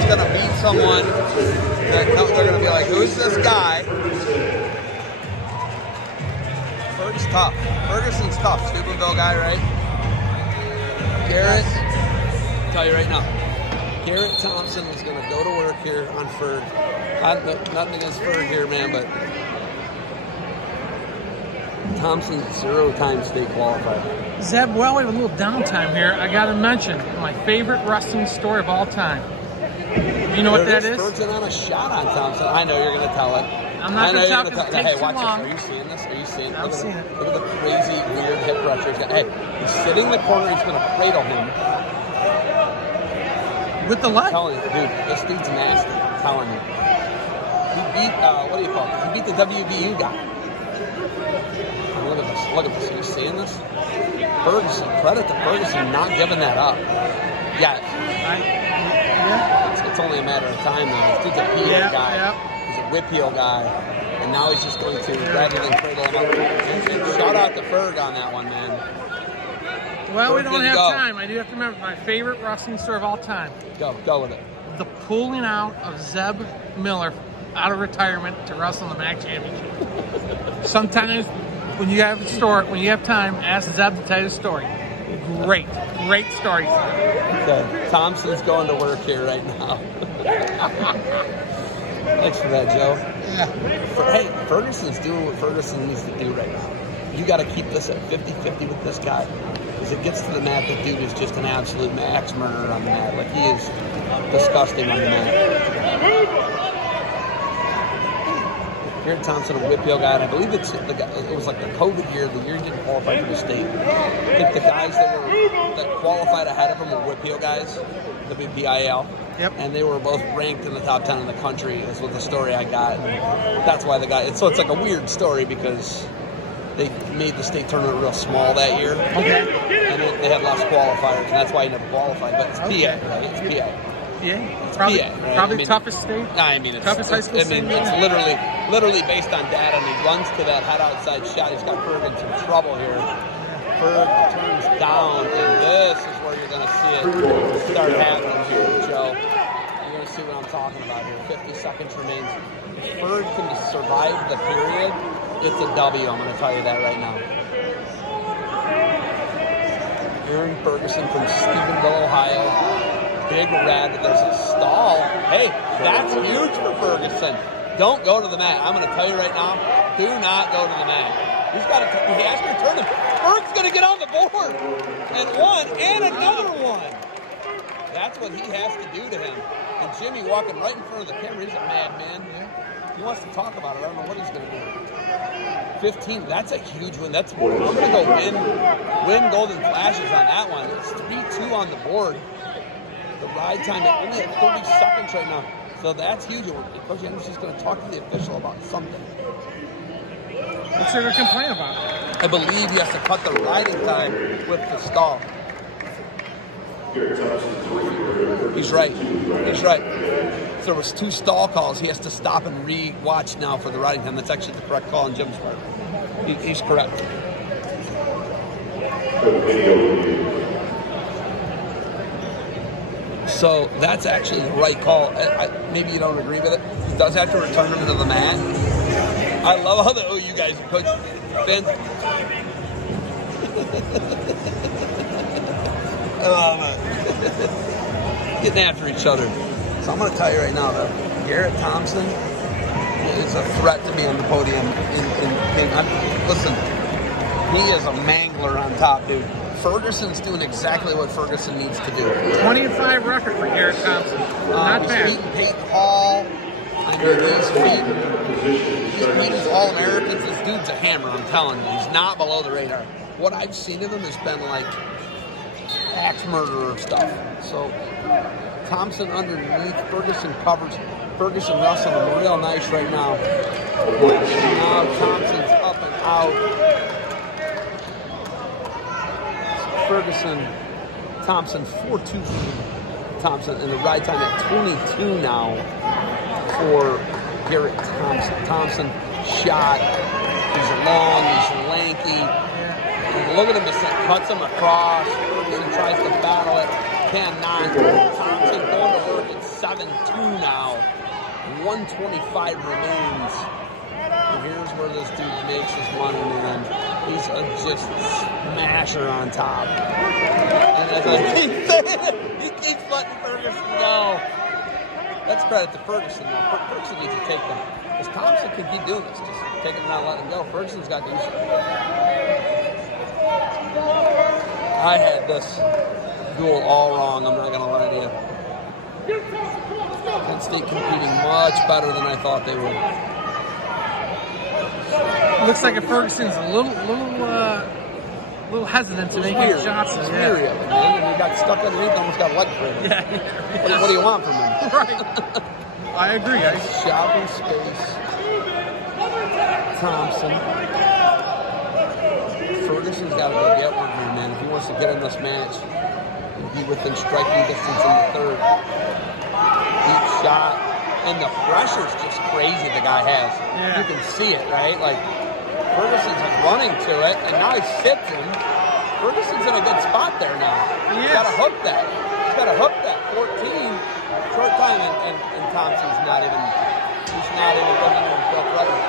going to beat someone that they're going to be like, who's this guy? Ferg's tough. Ferguson's tough. Steubenville guy, right? Garrett, I'll tell you right now. Garrett Thompson is going to go to work here on Ferg. Nothing against Ferg here, man, but Thompson, 0-time state qualifier. Zeb, while we have a little downtime here, I got to mention my favorite wrestling story of all time. You know what that is? Ferg's on a shot on Thompson. I know you're going to tell it. I'm not going to tell it because it takes too long. Are you seeing this? Are you seeing it? I'm seeing it. Look at the crazy, weird hip pressure. Hey, he's sitting in the corner. He's going to cradle him. With the leg? I'm telling you, dude, this dude's nasty. I'm telling you. He beat, what do you call it? He beat the WBU guy. Look at this. Look at this. Are you seeing this? Ferguson. Credit to Ferguson not giving that up. Yeah. It's only a matter of time now. This dude's a PA guy. He's a whip heel guy. And now he's just going to, rather than cradle him up. And shout out to Ferg on that one, man. Well, we don't have time. I do have to remember my favorite wrestling story of all time. Go with it. The pulling out of Zeb Miller out of retirement to wrestle in the MAC Championship. Sometimes when you have time, ask Zeb to tell you the story. Great stories. Okay, Thompson's going to work here right now. Thanks for that, Joe. Yeah. Hey, Ferguson's doing what Ferguson needs to do right now. You got to keep this at 50-50 with this guy. As it gets to the mat, the dude is just an absolute max murderer on the mat. Like, he is disgusting on the mat. Garrett Thompson, a whip heel guy, and I believe it was like the COVID year, the year he didn't qualify for the state. I think the guys that qualified ahead of him were whip heel guys, WPIL. Yep. And they were both ranked in the top 10 in the country, is what the story I got. That's why the guy, so it's like a weird story because they made the state tournament real small that year. Okay. And they had less qualifiers, and that's why he never qualified. But it's PA, right? It's PA. It's probably, PA, right? probably toughest state. I mean, it's toughest high school state. It's literally based on data, and he runs to that head outside shot. He's got Ferg in some trouble here. Ferg turns down, and this is where you're going to see it start happening here, Joe. You're going to see what I'm talking about here. 50 seconds remains. If Ferg can survive the period, it's a W. I'm going to tell you that right now. Aaron Ferguson from Stephenville, Ohio. Big red. There's a stall. Hey, that's huge for Ferguson. Don't go to the mat. I'm going to tell you right now, do not go to the mat. He has to return him. Ferg's going to get on the board. And one, and another one. That's what he has to do to him. And Jimmy walking right in front of the camera, he's a madman. He wants to talk about it. I don't know what he's going to do. 15, that's a huge win. We're going to go win golden flashes on that one. It's 3-2 on the board. The ride time is only at 30 seconds right now. So that's huge. Coach Anderson's going to talk to the official about something. What's there to complain about? I believe he has to cut the riding time with the stall. He's right. So there was 2 stall calls. He has to stop and re-watch now for the riding time. That's actually the correct call in Jim's part. He's correct. So that's actually the right call. Maybe you don't agree with it. He does have to return him to the mat. I love how the OU guys are coaching. I love it. Getting after each other. So I'm going to tell you right now, though, Garrett Thompson is a threat to me on the podium. Listen, he is a mangler on top, dude. Ferguson's doing exactly what Ferguson needs to do. 20-5 record for Garrett Thompson. Not bad. He's beating Peyton Hall. I mean, he's beating All-Americans. This dude's a hammer, I'm telling you. He's not below the radar. What I've seen of him has been like axe murderer stuff. So Thompson underneath. Ferguson covers. Ferguson wrestling him real nice right now. Now Thompson's up and out. Ferguson, Thompson, 4-2 Thompson, and the ride time at 22 now for Garrett Thompson. Thompson shot. He's long, he's lanky. And look at him, just cuts him across. Ferguson tries to battle it. Cannot. Thompson going to work at 7-2 now. 125 remains. And here's where this dude makes his money, man. He's a just smasher on top. And as I keep saying it, he He's letting Ferguson go. That's credit to Ferguson. Ferguson needs a takedown. Because Thompson could keep doing this. Just taking him out and letting him go. Ferguson's got to do something. I had this duel all wrong. I'm not going to lie to you. Penn State competing much better than I thought they would. Looks like Ferguson's a little hesitant to make any shots. It's weird, man. And he got stuck underneath and almost got leg crazy. Yeah. What do you want from him? Right. I agree, guys. Shopping space. Thompson. Ferguson's got to go get one here, man. If he wants to get in this match and be within striking distance in the third. Deep shot. And the pressure's just crazy the guy has. Yeah. You can see it, right? Like, Ferguson's running to it, and now he sits him. Ferguson's in a good spot there now. He's got to hook that. He's got to hook that. 14, short time, and Thompson's not even, doesn't even feel threatened.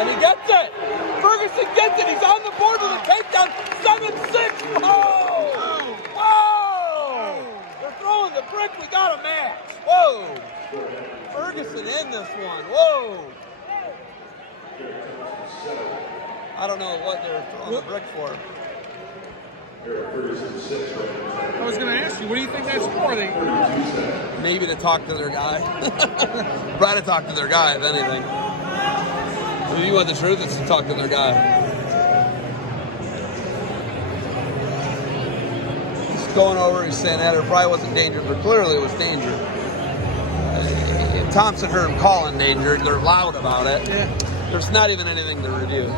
And he gets it. Ferguson gets it. He's on the board with a takedown. 7-6. Whoa! Whoa! They're throwing the brick. We got a match. Whoa! Ferguson in this one. Whoa! I don't know what they're throwing the brick for. I was going to ask you, what do you think that's for? Maybe to talk to their guy. Try to talk to their guy, if anything. If you want the truth, it's to talk to their guy. He's going over, he's saying that it probably wasn't danger, but clearly it was danger. Thompson heard him calling danger. They're loud about it. Yeah. There's not even anything to review.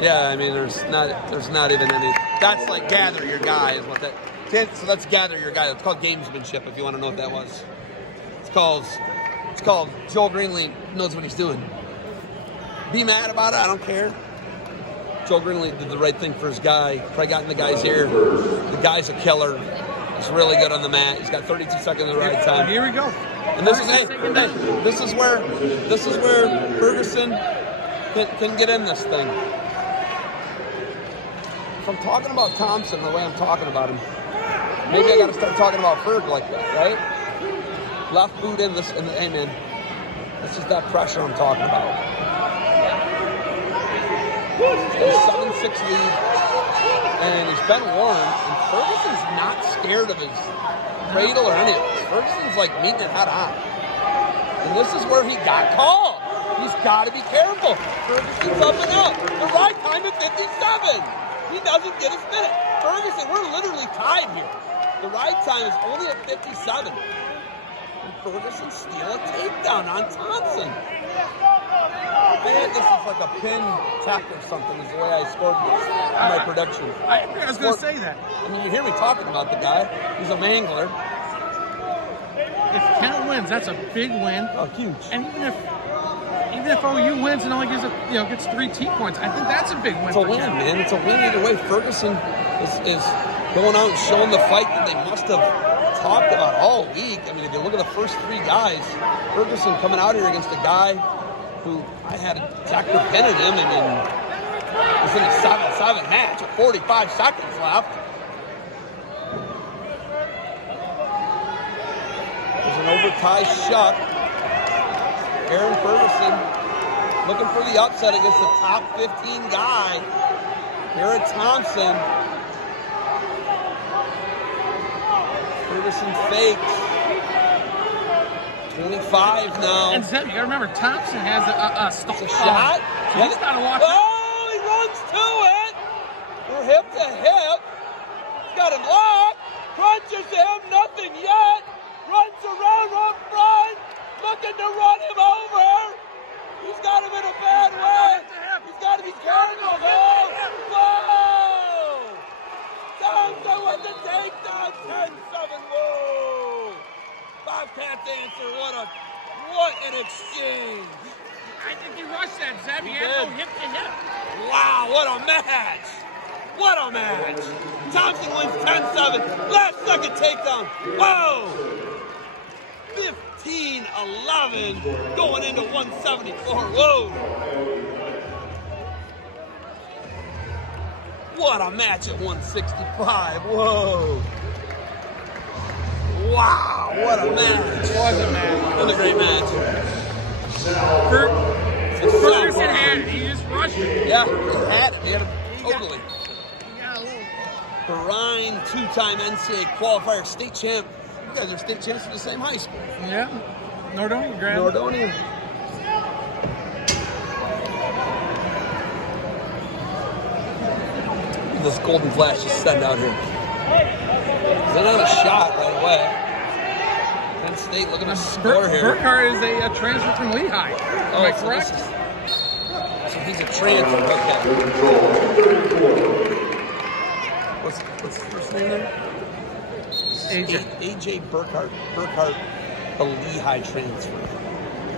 Yeah, I mean, there's not even any. That's like gather your guy is what that. So let's gather your guy. It's called gamesmanship. If you want to know what that was, it's called Joel Greenlee knows what he's doing. Be mad about it. I don't care. Joel Greenlee did the right thing for his guy. Probably got in the guy's ear. The guy's a killer. He's really good on the mat. He's got 32 seconds of the ride time. Here we go. And this is where Ferguson can get in this thing. If I'm talking about Thompson the way I'm talking about him, maybe I got to start talking about Ferg like that, right? Left boot in this, and hey man, this is that pressure I'm talking about. He's 7-6 lead, and he's been warned. And Ferguson's not scared of his cradle or any of this. Ferguson's like meeting it head on. And this is where he got called. He's got to be careful. Ferguson's up and up. The ride time at 57. He doesn't get his minute. Ferguson, we're literally tied here. The ride time is only at 57. And Ferguson steal a takedown on Thompson. Man, this is like a pin tech or something is the way I scored this in my prediction. I was going to say that. I mean, you hear me talking about the guy. He's a mangler. If Kent wins, that's a big win. Oh, huge. And even if OU wins and only gets 3 T points, I think that's a big win. It's a win, man. It's a win either way. Ferguson is going out and showing the fight that they must have talked about all week. I mean, if you look at the first 3 guys, Ferguson coming out here against a guy who I had a Dr. Bennett in him. I mean, it was in a 7-7 match with 45 seconds left. There's an overtie shuck. Aaron Ferguson looking for the upset against the top 15 guy. Garrett Thompson. Ferguson fakes. 25 now. And Zeb, you got to remember, Thompson has a shot. So he's got to watch it. Oh, he runs to it. They're hip to hip. He's got him locked. Crunches him. Nothing yet. Runs around up front. Looking to run him over. He's got him in a bad way. He's got to be careful, though. Whoa! Thompson with the takedown. 10-7. Whoa! Bobcats answer. What an exchange. I think he rushed that, Zeb. He had to go hip to hip. Wow, what a match. What a match. Thompson wins 10-7. Last second takedown. Whoa! 15-11 going into 174. Whoa! What a match at 165. Whoa. Wow, what a match. What a match. What a great match. Ferguson had it. He just rushed it. Yeah, he had it. He had it totally. He got a little. Perrine, two-time NCAA qualifier, state champ. You guys are state champs at the same high school. Yeah. Nordonia, Grand. Nordonia. This golden flash just send out here. Then have a shot right away. Penn State looking to score here. Burkhart is a transfer from Lehigh. Am I correct? So he's a transfer. Okay. What's his first name there? AJ Burkhart. Burkhart, a Lehigh transfer.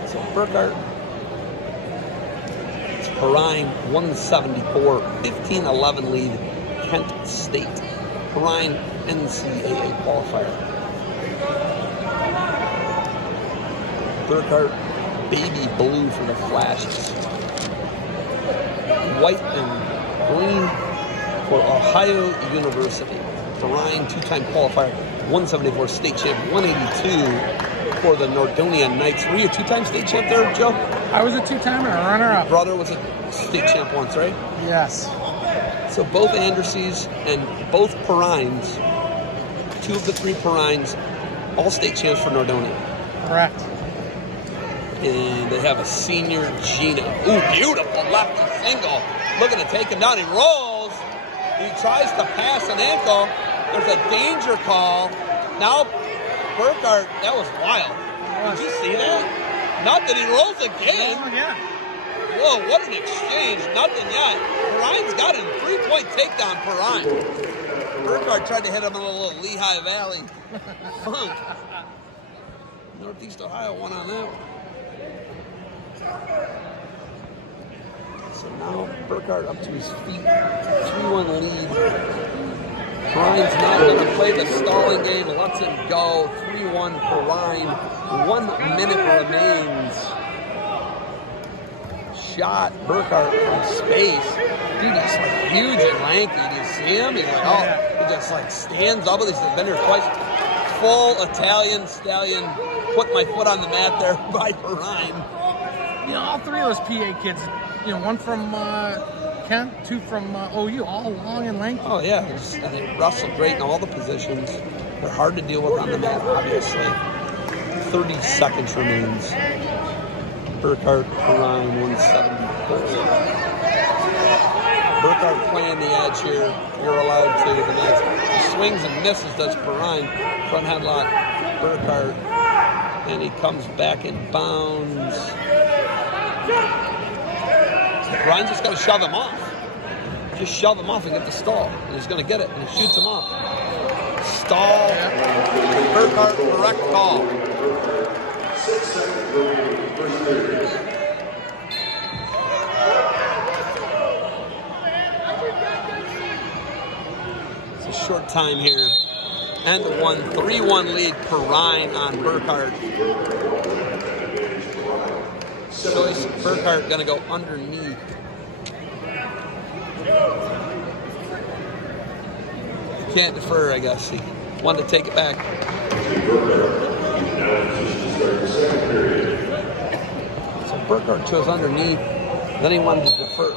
So Burkhart. It's Perrine, 174, 15-11 lead. Kent State. Perrine, NCAA qualifier. Burkhart, baby blue for the Flashes. White and green for Ohio University. Perrine, two-time qualifier, 174 state champ, 182 for the Nordonia Knights. Were you a two-time state champ there, Joe? I was a two-timer, a runner-up. Brother was a state champ once, right? Yes. So both Andersys and both Perrines, two of the three Perrines, all state champs for Nordonia. Correct. And they have a senior Gina. Ooh, beautiful lefty single. Looking to take him down. He rolls. He tries to pass an ankle. There's a danger call. Now, Burkhart, that was wild. Did you see that? Nothing. He rolls again. Oh, yeah. Whoa, what an exchange. Nothing yet. Perrine's got a 3-point takedown, Perrine. Burkhart tried to hit him in a little Lehigh Valley funk. Northeast Ohio won on that one. So now Burkhart up to his feet. 3-1 lead. Perrine's not going to play the stalling game. Lets him go. 3-1 Perrine. 1 minute remains. Shot Burkhart from space. Dude, he's like huge and lanky. Do you see him? He's like, oh, he just like stands up. He's been here twice. Full Italian stallion. Put my foot on the mat there by Perrine. You know, all three of those PA kids, you know, one from Kent, two from OU, all long and lanky. Oh, yeah. And they wrestle great in all the positions. They're hard to deal with on the mat, obviously. 30 seconds remains. Burkhart, Perrine, 174. Burkhart playing the edge here. You're allowed to. The next swings and misses does Perrine. Front headlock, Burkhart. And he comes back in bounds. Perrine's just got to shove him off. Just shove him off and get the stall. And he's going to get it, and he shoots him off. Stall. Burkhart, correct call. 6 seconds remaining, first period. It's a short time here. And the 3-1 lead, Perrine on Burkhart. Choice, Burkhart going to go underneath. Can't defer, I guess. He wanted to take it back. So Burkhart chose underneath. Then he wanted to defer.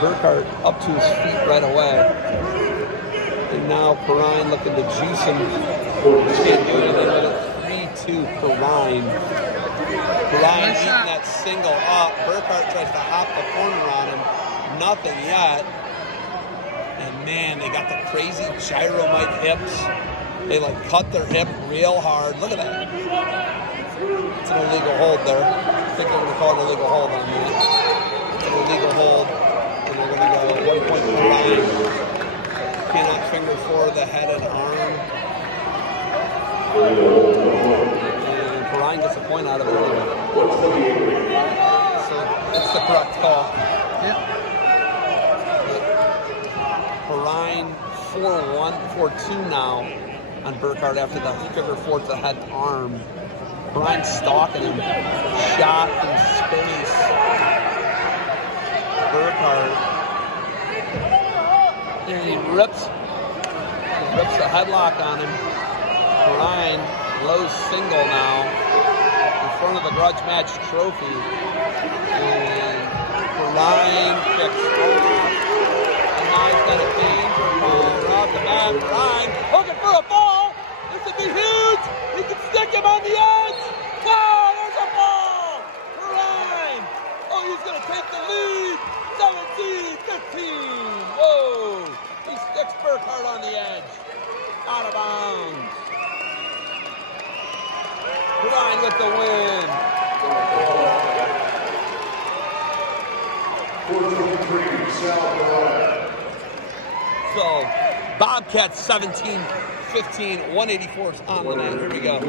Burkhart up to his feet right away. And now Perrine looking to juice him. Can't do anything with it. 3-2 Perrine. Perrine eating that single up. Burkhart tries to hop the corner on him. Nothing yet. And man, they got the crazy gyromite hips. They like cut their hip real hard. Look at that. It's an illegal hold there. I think they're going to call an illegal hold on that. It's an illegal hold. And they're going to go 1 point Perrine. Cannot finger for the head and arm. And Perrine gets a point out of it. So it's the correct call. Yeah. Perrine 4-2 now on Burkhart after the figure four to the head and arm. Perrine stalking him. Shot in space. Burkhardt. And he rips the headlock on him. Ryan, low single now, in front of the Grudge match trophy. And Ryan kicks off. And now he's got a danger fire off the mat. Ryan hooking for a fall. This would be huge. He can stick him on the edge. Oh, there's a ball for Ryan. Oh, he's going to take the lead. 17-15. Whoa. He sticks Burkhardt on the edge. Out of bounds. Ryan with the win. 423, South Carolina. So, Bobcats 17-15, 184 is on the line. Here we go.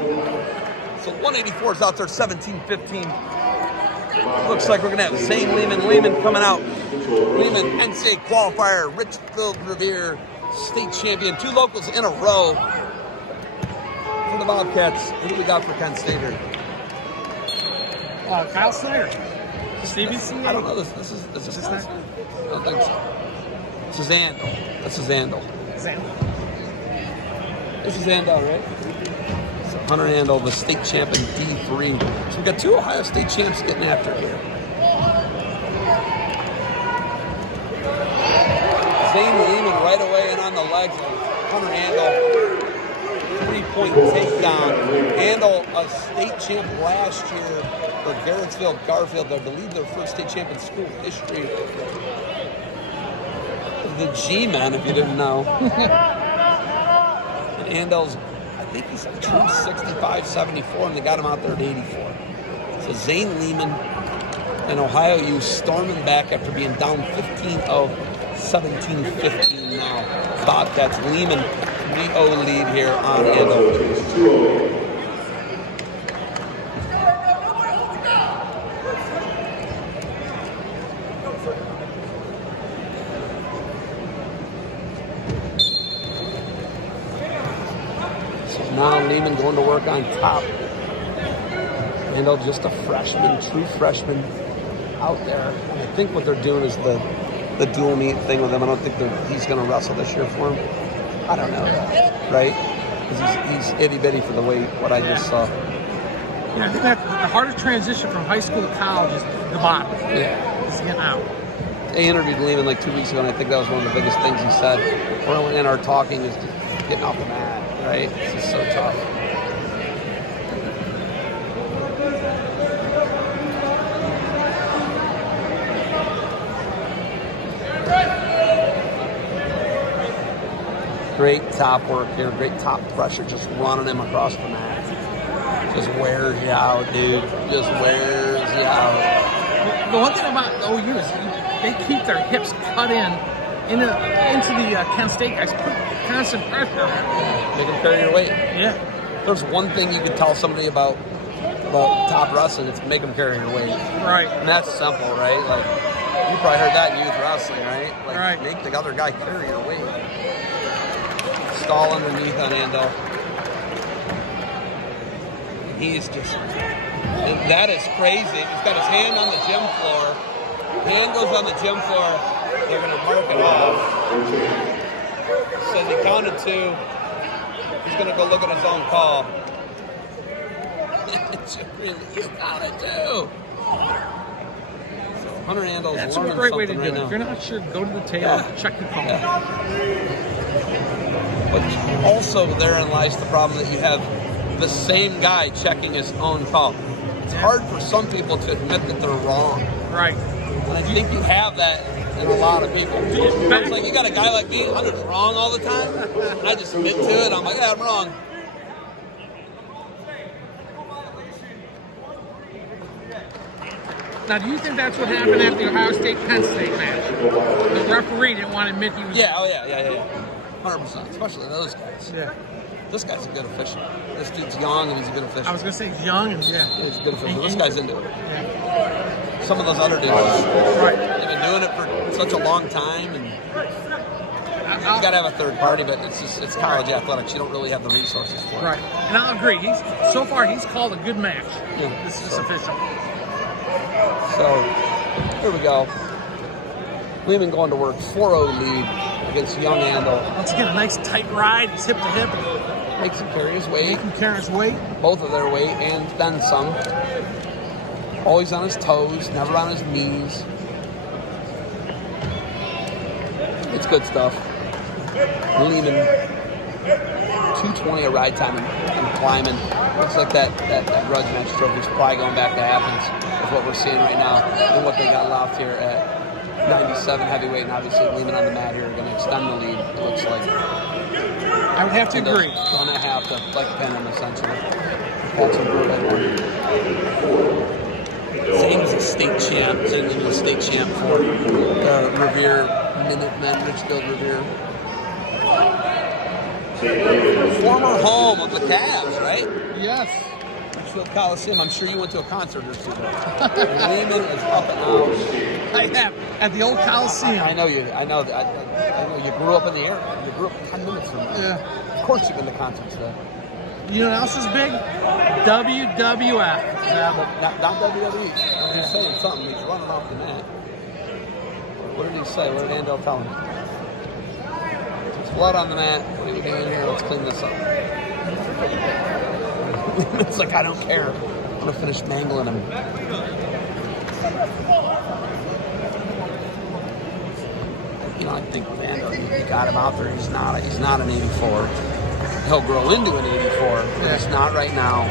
So 184 is out there, 17-15. Looks like we're going to have Zane Lehman. Lehman coming out. Lehman, NCAA qualifier, Richfield Revere, state champion. 2 locals in a row for the Bobcats. Who do we got for Kent State here? Kyle Snyder. Stevie C. I don't know. This is Kyle Snyder? I don't think so. This is Andal. This is Andal. This is Andal, right? So Hunter Andal, the state champ in D3. So we've got 2 Ohio State champs getting after it here. Zane Lehman right away and on the legs of Hunter Andal. 3-point takedown. Andal, a state champ last year for Garrettsville Garfield. I believe their first state champ in school history. The G-Men, if you didn't know. And Andal's, I think he's a true 65-74, and they got him out there at 84. So Zane Lehman and Ohio U storming back after being down 15-0, 17-15 now. Bobcats. Lehman 3-0 lead here on Andal. Now Lehman going to work on top. Andal just a freshman, true freshman out there. And I think what they're doing is the dual meet thing with him. I don't think he's going to wrestle this year for him. I don't know, right? Because he's itty-bitty for the weight, what I just saw. Yeah, I think that the hardest transition from high school to college is the bottom. Yeah. It's getting out. I interviewed Lehman like 2 weeks ago, and I think that was one of the biggest things he said. Early in our talking is just getting off the mat, right? It's just so tough. Great top work here, great top pressure, just running him across the mat. Just wears you out, dude. Just wears you out. The one thing about the OU is they keep their hips cut into the Kent State guys, put constant pressure on them. Make them carry your weight. Yeah. If there's one thing you could tell somebody about top wrestling, it's make them carry your weight. Right. And that's simple, right? Like, you probably heard that in youth wrestling, right? Like, right. Make the other guy carry your weight. Stall underneath on Andal. He's just, that is crazy. He's got his hand on the gym floor. Hand goes on the gym floor. They're going to mark it off. Says he counted 2. He's going to go look at his own call. He's counted 2. So Hunter Andal's That's a learning great way to something do right it. If you're not sure, go to the table, check the call. But also therein lies the problem that you have the same guy checking his own call. It's hard for some people to admit that they're wrong. Right. And I think you have that in a lot of people. It's like you got a guy like me, I'm just wrong all the time. And I just admit to it. I'm like, yeah, I'm wrong. Now, do you think that's what happened at the Ohio State-Penn State match? The referee didn't want to admit he was... Yeah, oh yeah. 100%, especially those guys. Yeah. This guy's a good official. This dude's young and he's a good official. I was going to say he's young and yeah. He's a good official. This guy's into it. Yeah. Some of those other dudes, right. They've been doing it for such a long time, and you got to have a third party, but it's college athletics. You don't really have the resources for it. Right. And I'll agree. So far, he's called a good match. Yeah. This is official. So, here we go. Lehman going to work 4-0 lead against Young Andel. Once again, a nice tight ride. It's hip to hip. Makes him carry his weight. Make him carry his weight. Both of their weight and then some. Always on his toes, never on his knees. It's good stuff. Lehman, 220 a ride time and climbing. Looks like that Grudge match trophy is probably going back to Athens, is what we're seeing right now, and what they got left here at 97 heavyweight, and obviously Lehman on the mat here are going to extend the lead, it looks like. I would have to agree. Going to have to, like, pin him, essentially. That's a brutal one. Zane's a state champ. Zane's a state champ for Revere, Minutemen, Richfield Revere. Former home of the Cavs, right? Yes. Richfield Coliseum. I'm sure you went to a concert or two there. Lehman is up and out. I have. At the old Coliseum. I know you. I know you grew up in the area. You grew up 10 minutes from there. Yeah. Of course you've been to concerts there. You know what else is big? WWF. Not WWE. He's saying something. He's running off the mat. What did he say? What did Andel tell him? There's blood on the mat. What are you doing here? Let's clean this up. It's like, I don't care. I'm going to finish mangling him. You know, I think with Andel, you got him out there. He's not an 84. He'll grow into an 84, but he's not right now. I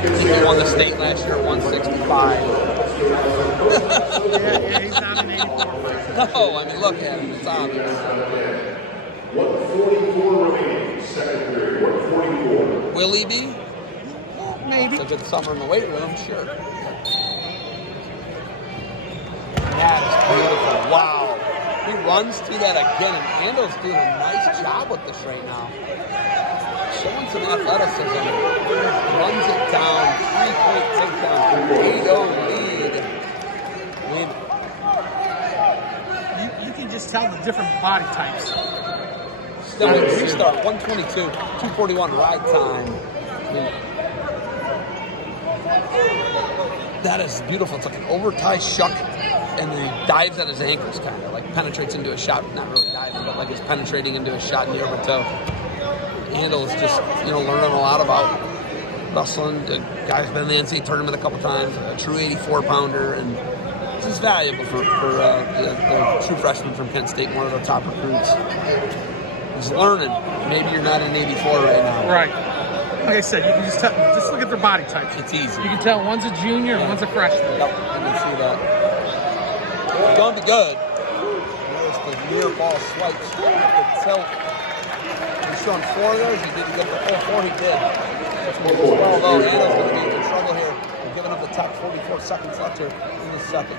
think he won the state last year at 165. Yeah, he's not an 84. No, I mean, look at him. It's obvious. 144 remaining, second period, 144. Will he be? Maybe. It's a good summer in the weight room, sure. That is beautiful. Wow. He runs through that again, and Andel's doing a nice job with this right now. Showing some athleticism. Runs it down. 3-point takedown. 8-0 lead. You can just tell the different body types. Still in restart. 122. 241 ride time. That is beautiful. It's like an over-tie shuck, and then he dives at his ankles, kind of like penetrates into a shot. Not really diving, but like he's penetrating into a shot in the overtoe. Andel is just, learning a lot about wrestling. The guy's been in the NCAA tournament a couple times, a true 84-pounder, and this is valuable for the true freshman from Kent State, one of their top recruits. He's learning. Maybe you're not an 84 right now. Right. Like I said, you can just look at their body types. It's easy. You can tell one's a junior and one's a freshman. Yep, I can see that. It's going to be good. There's the near ball swipes. The tilt. He's showing 4 of those. He didn't get the full 4. He did. That's what was well, though. Andel's going to be in trouble here. They're giving up the top 44 seconds left here in this second.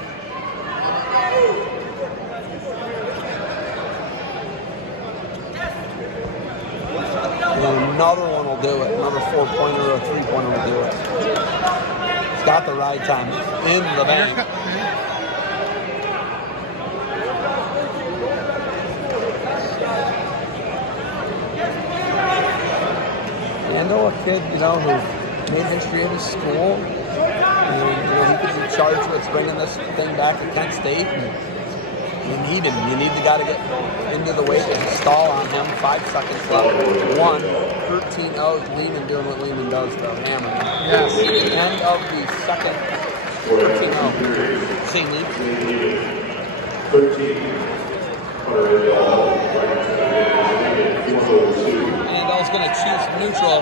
And another one will do it. Another 4-pointer or a 3-pointer will do it. He's got the ride time in the bank. Andel, a kid, who made history of his school. And, he was charged with bringing this thing back to Kent State. And you need him. You need the guy to get into the weight. There's a stall on him. 5 seconds left. 13-0. Lehman doing what Lehman does, though. Hammering. Yes. End of the second. 13-0. Same Lehman. 13. Andel's going to choose neutral.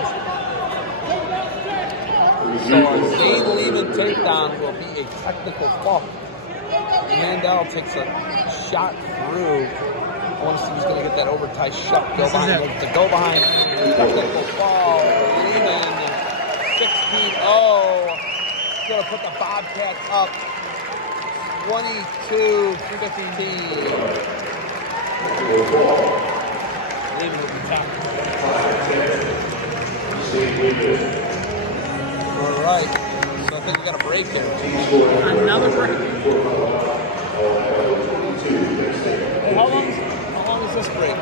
So a Zane Lehman takedown will be a technical fault. Andel takes a shot through. I want to see who's going to get that overtie shot. Go behind. The go behind. Technical fall. Lehman. 16-0. Going to put the Bobcats up. 22-15. Lehman will be top. All right. So I think we got a break here. Another break. How long is this break?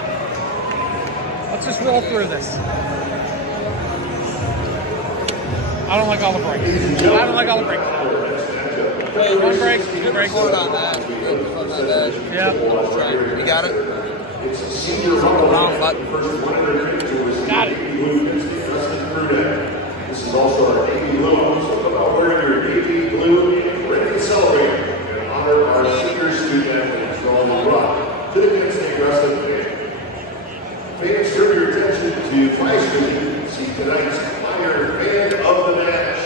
Let's just roll through this. I don't like all the breaks. One break. Two breaks. Hold on that. Yeah. You got it? Hit the round button first. Got it. This is also our navy logo, so come out wearing your navy blue and ready to celebrate and honor our senior student athletes for all the run to the Penn State Wrestling fan. Fans, turn your attention to my screen. See tonight's Fire Fan of the Match.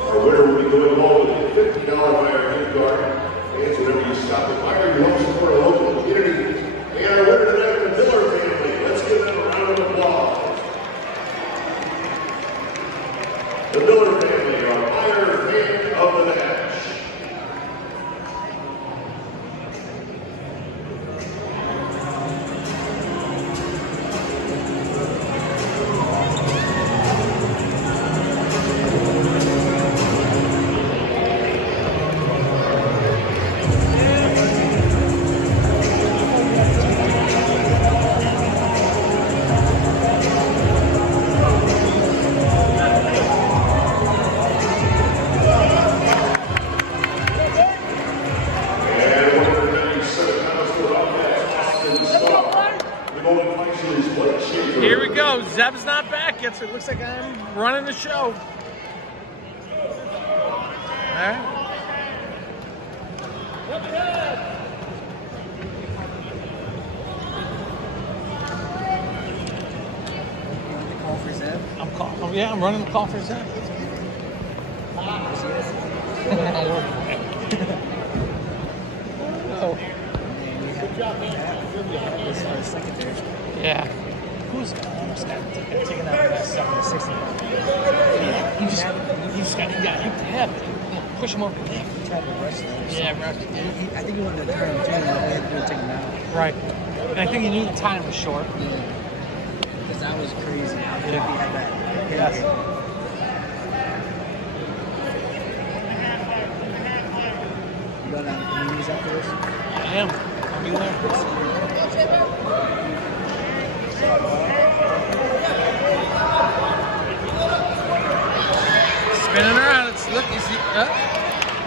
Our winner will be going home with a $50 Fire gift card. Fans, whenever you stop at Fire, you help support our local community. And our winner tonight, the Miller family. Let's give them a round of applause. The Miller family, our Fire Fan of the Match. Here we go. Zeb's not back yet, so it looks like I'm running the show. All right. Call for Zeb? I'm calling. Oh, yeah, I'm running the call for Zeb. Oh. Good job, man. This is secondary. Yeah. Who's taking out that stuff in the 60? Yeah, you just got to have it. Push him over. He tried to rush him. Yeah, rush. I think he wanted to turn him too, and all he had to do was take him out. Right. And I think he knew the time was short. Yeah. Because that was crazy. How quick he had that. Yes. You go down to the meetings after this? I am. I'll be there. Spinning around. It's look. You see?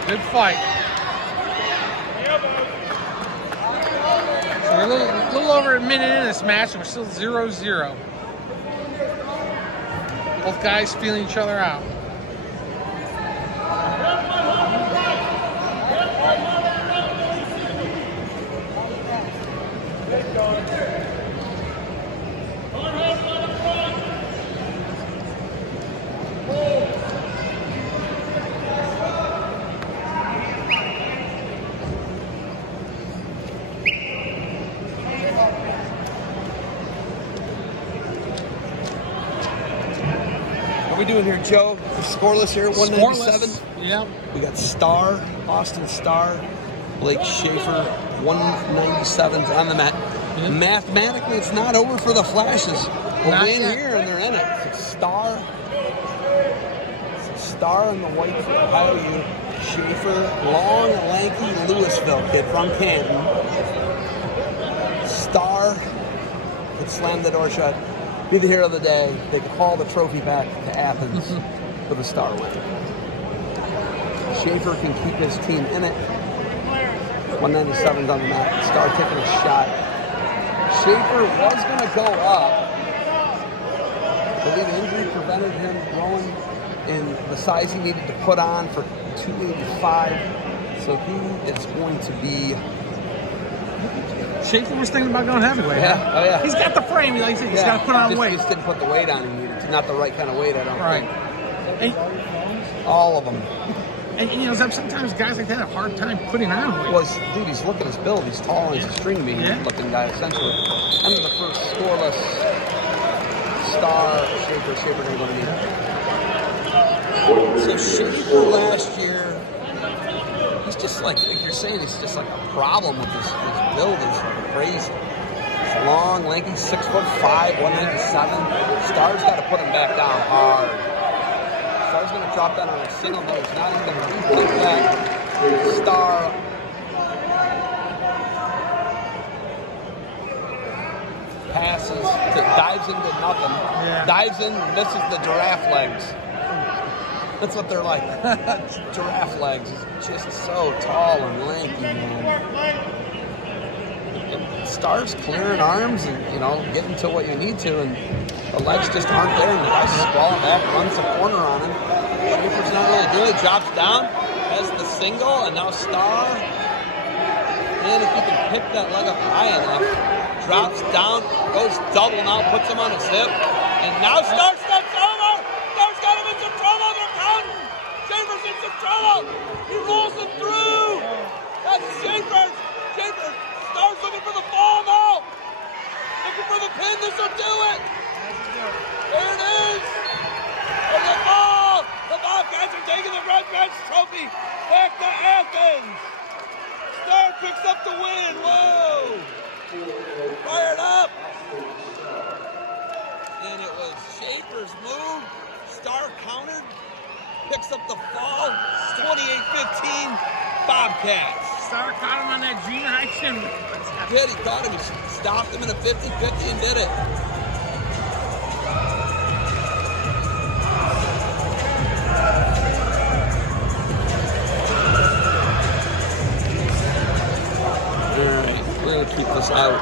Good fight. So we're a little over a minute in this match, and we're still 0-0. Both guys feeling each other out. What are we doing here, Joe? Scoreless here, 197. Scoreless. Yeah. We got Starr, Austin Starr, Blake Schaefer, 197's on the mat. Yeah. Mathematically, it's not over for the Flashes. We're Not in yet. here and they're in it. It's Starr in the white for Ohio U. Schaefer, long, lanky Louisville kid from Canton. Starr could slam the door shut. Be the hero of the day. They could haul the trophy back to Athens for the Starr win. Schaefer can keep his team in it. 197's on the mat. Starr taking a shot. Schaefer was going to go up. I believe injury prevented him growing in the size he needed to put on for 285. So he is going to be... Schaefer was thinking about going heavyweight. Yeah, huh? oh yeah. He's got the frame. Like he's got to put on weight. Just didn't put the weight on he needed to. Not the right kind of weight, I don't Right. think. And, All of them. and you know, sometimes guys like that have a hard time putting on weight. Was dude, he's looking at his build. He's tall and he's a string bean looking guy, essentially. And then the first scoreless Starr, Schaefer gonna go to meet. So Schaefer last year, he's just like you're saying, he's just like a problem with his build is crazy. He's long, lanky, 6'5", 197. Starr's got to put him back down hard. Starr's going to drop that on a single move. Now he's going to replay that. Starr. Passes, dives into nothing. Yeah. Dives in, misses the giraffe legs. That's what they're like. Giraffe legs. He's just so tall and lanky, man. Star's clearing arms and, you know, getting to what you need to, and the legs just aren't there, and the guy sprawling back, runs the corner on him. Schaefer's not really doing it. Drops down, has the single, and now Star. And if you can pick that leg up high enough, drops down, goes double now, puts him on his hip, and now Star steps over. Star's got him in some trouble. They're counting. Schaefer's in some trouble. He rolls him through. That's Schaefer. Star's looking for the fall now. Looking for the pin. This will do it. There it is. There's the fall. The Bobcats are taking the Grudge match trophy back to Athens. Star picks up the win. Whoa. Fired up. And it was Schaefer's move. Star countered. Picks up the fall. 28-15. Bobcats. Star caught him on that Gene high chin. Did he caught him? He stopped him in a 50-50 and did it. All right, we're gonna keep this out.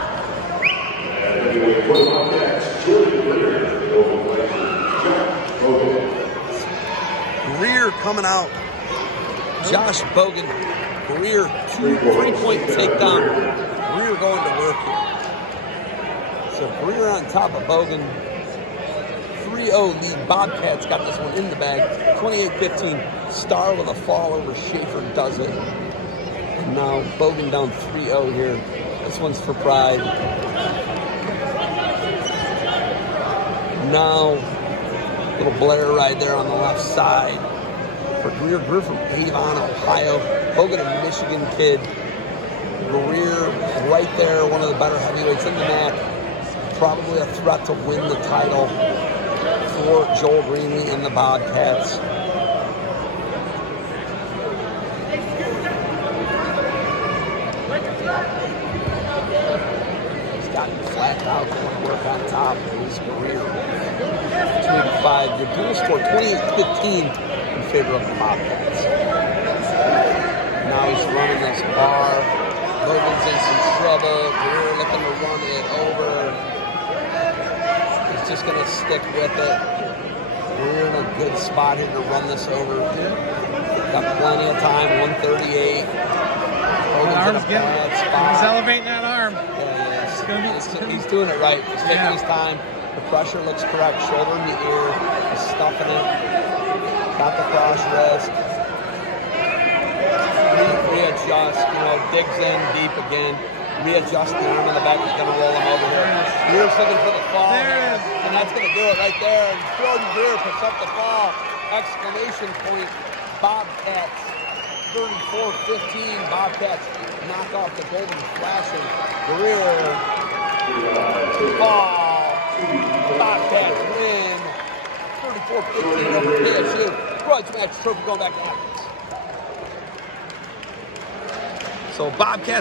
Greer coming out. Josh Bogan. Greer, three-point takedown. Greer going to work here. So Greer on top of Bogan. 3-0 lead. Bobcats got this one in the bag. 28-15. Star with a fall over Schaefer does it. And now Bogan down 3-0 here. This one's for pride. Now, little Blair right there on the left side. For Greer from Avon, Ohio. Bogan, a Michigan kid. Greer right there, one of the better heavyweights in the MAC. Probably a threat to win the title for Joel Greenlee and the Bobcats. He's gotten flagged out, going to work on top. He's Greer. 285. The dual score 28-15 in favor of the Bobcats. Now he's running this bar. Bogan's in some trouble. Greer looking to run it over. He's just going to stick with it. Greer in a good spot here to run this over. Got plenty of time, 138. Bogan's in a bad spot. He's elevating that arm. Yeah, he's doing it right. He's taking his time. The pressure looks correct. Shoulder in the ear. He's stuffing it. Got the cross wrist. Readjust, you know, digs in deep again. Readjust the arm in the back. He's going to roll him over here. Greer's looking for the fall. There it is. And that's going to do it right there. And Jordan Greer picks up the fall. Exclamation point. Bobcats 34-15. Bobcats knock off the Golden Flashing. Greer. Fall. Bobcats win. 34-15 over KSU. Grudge match trophy going back to Athens. So Bobcats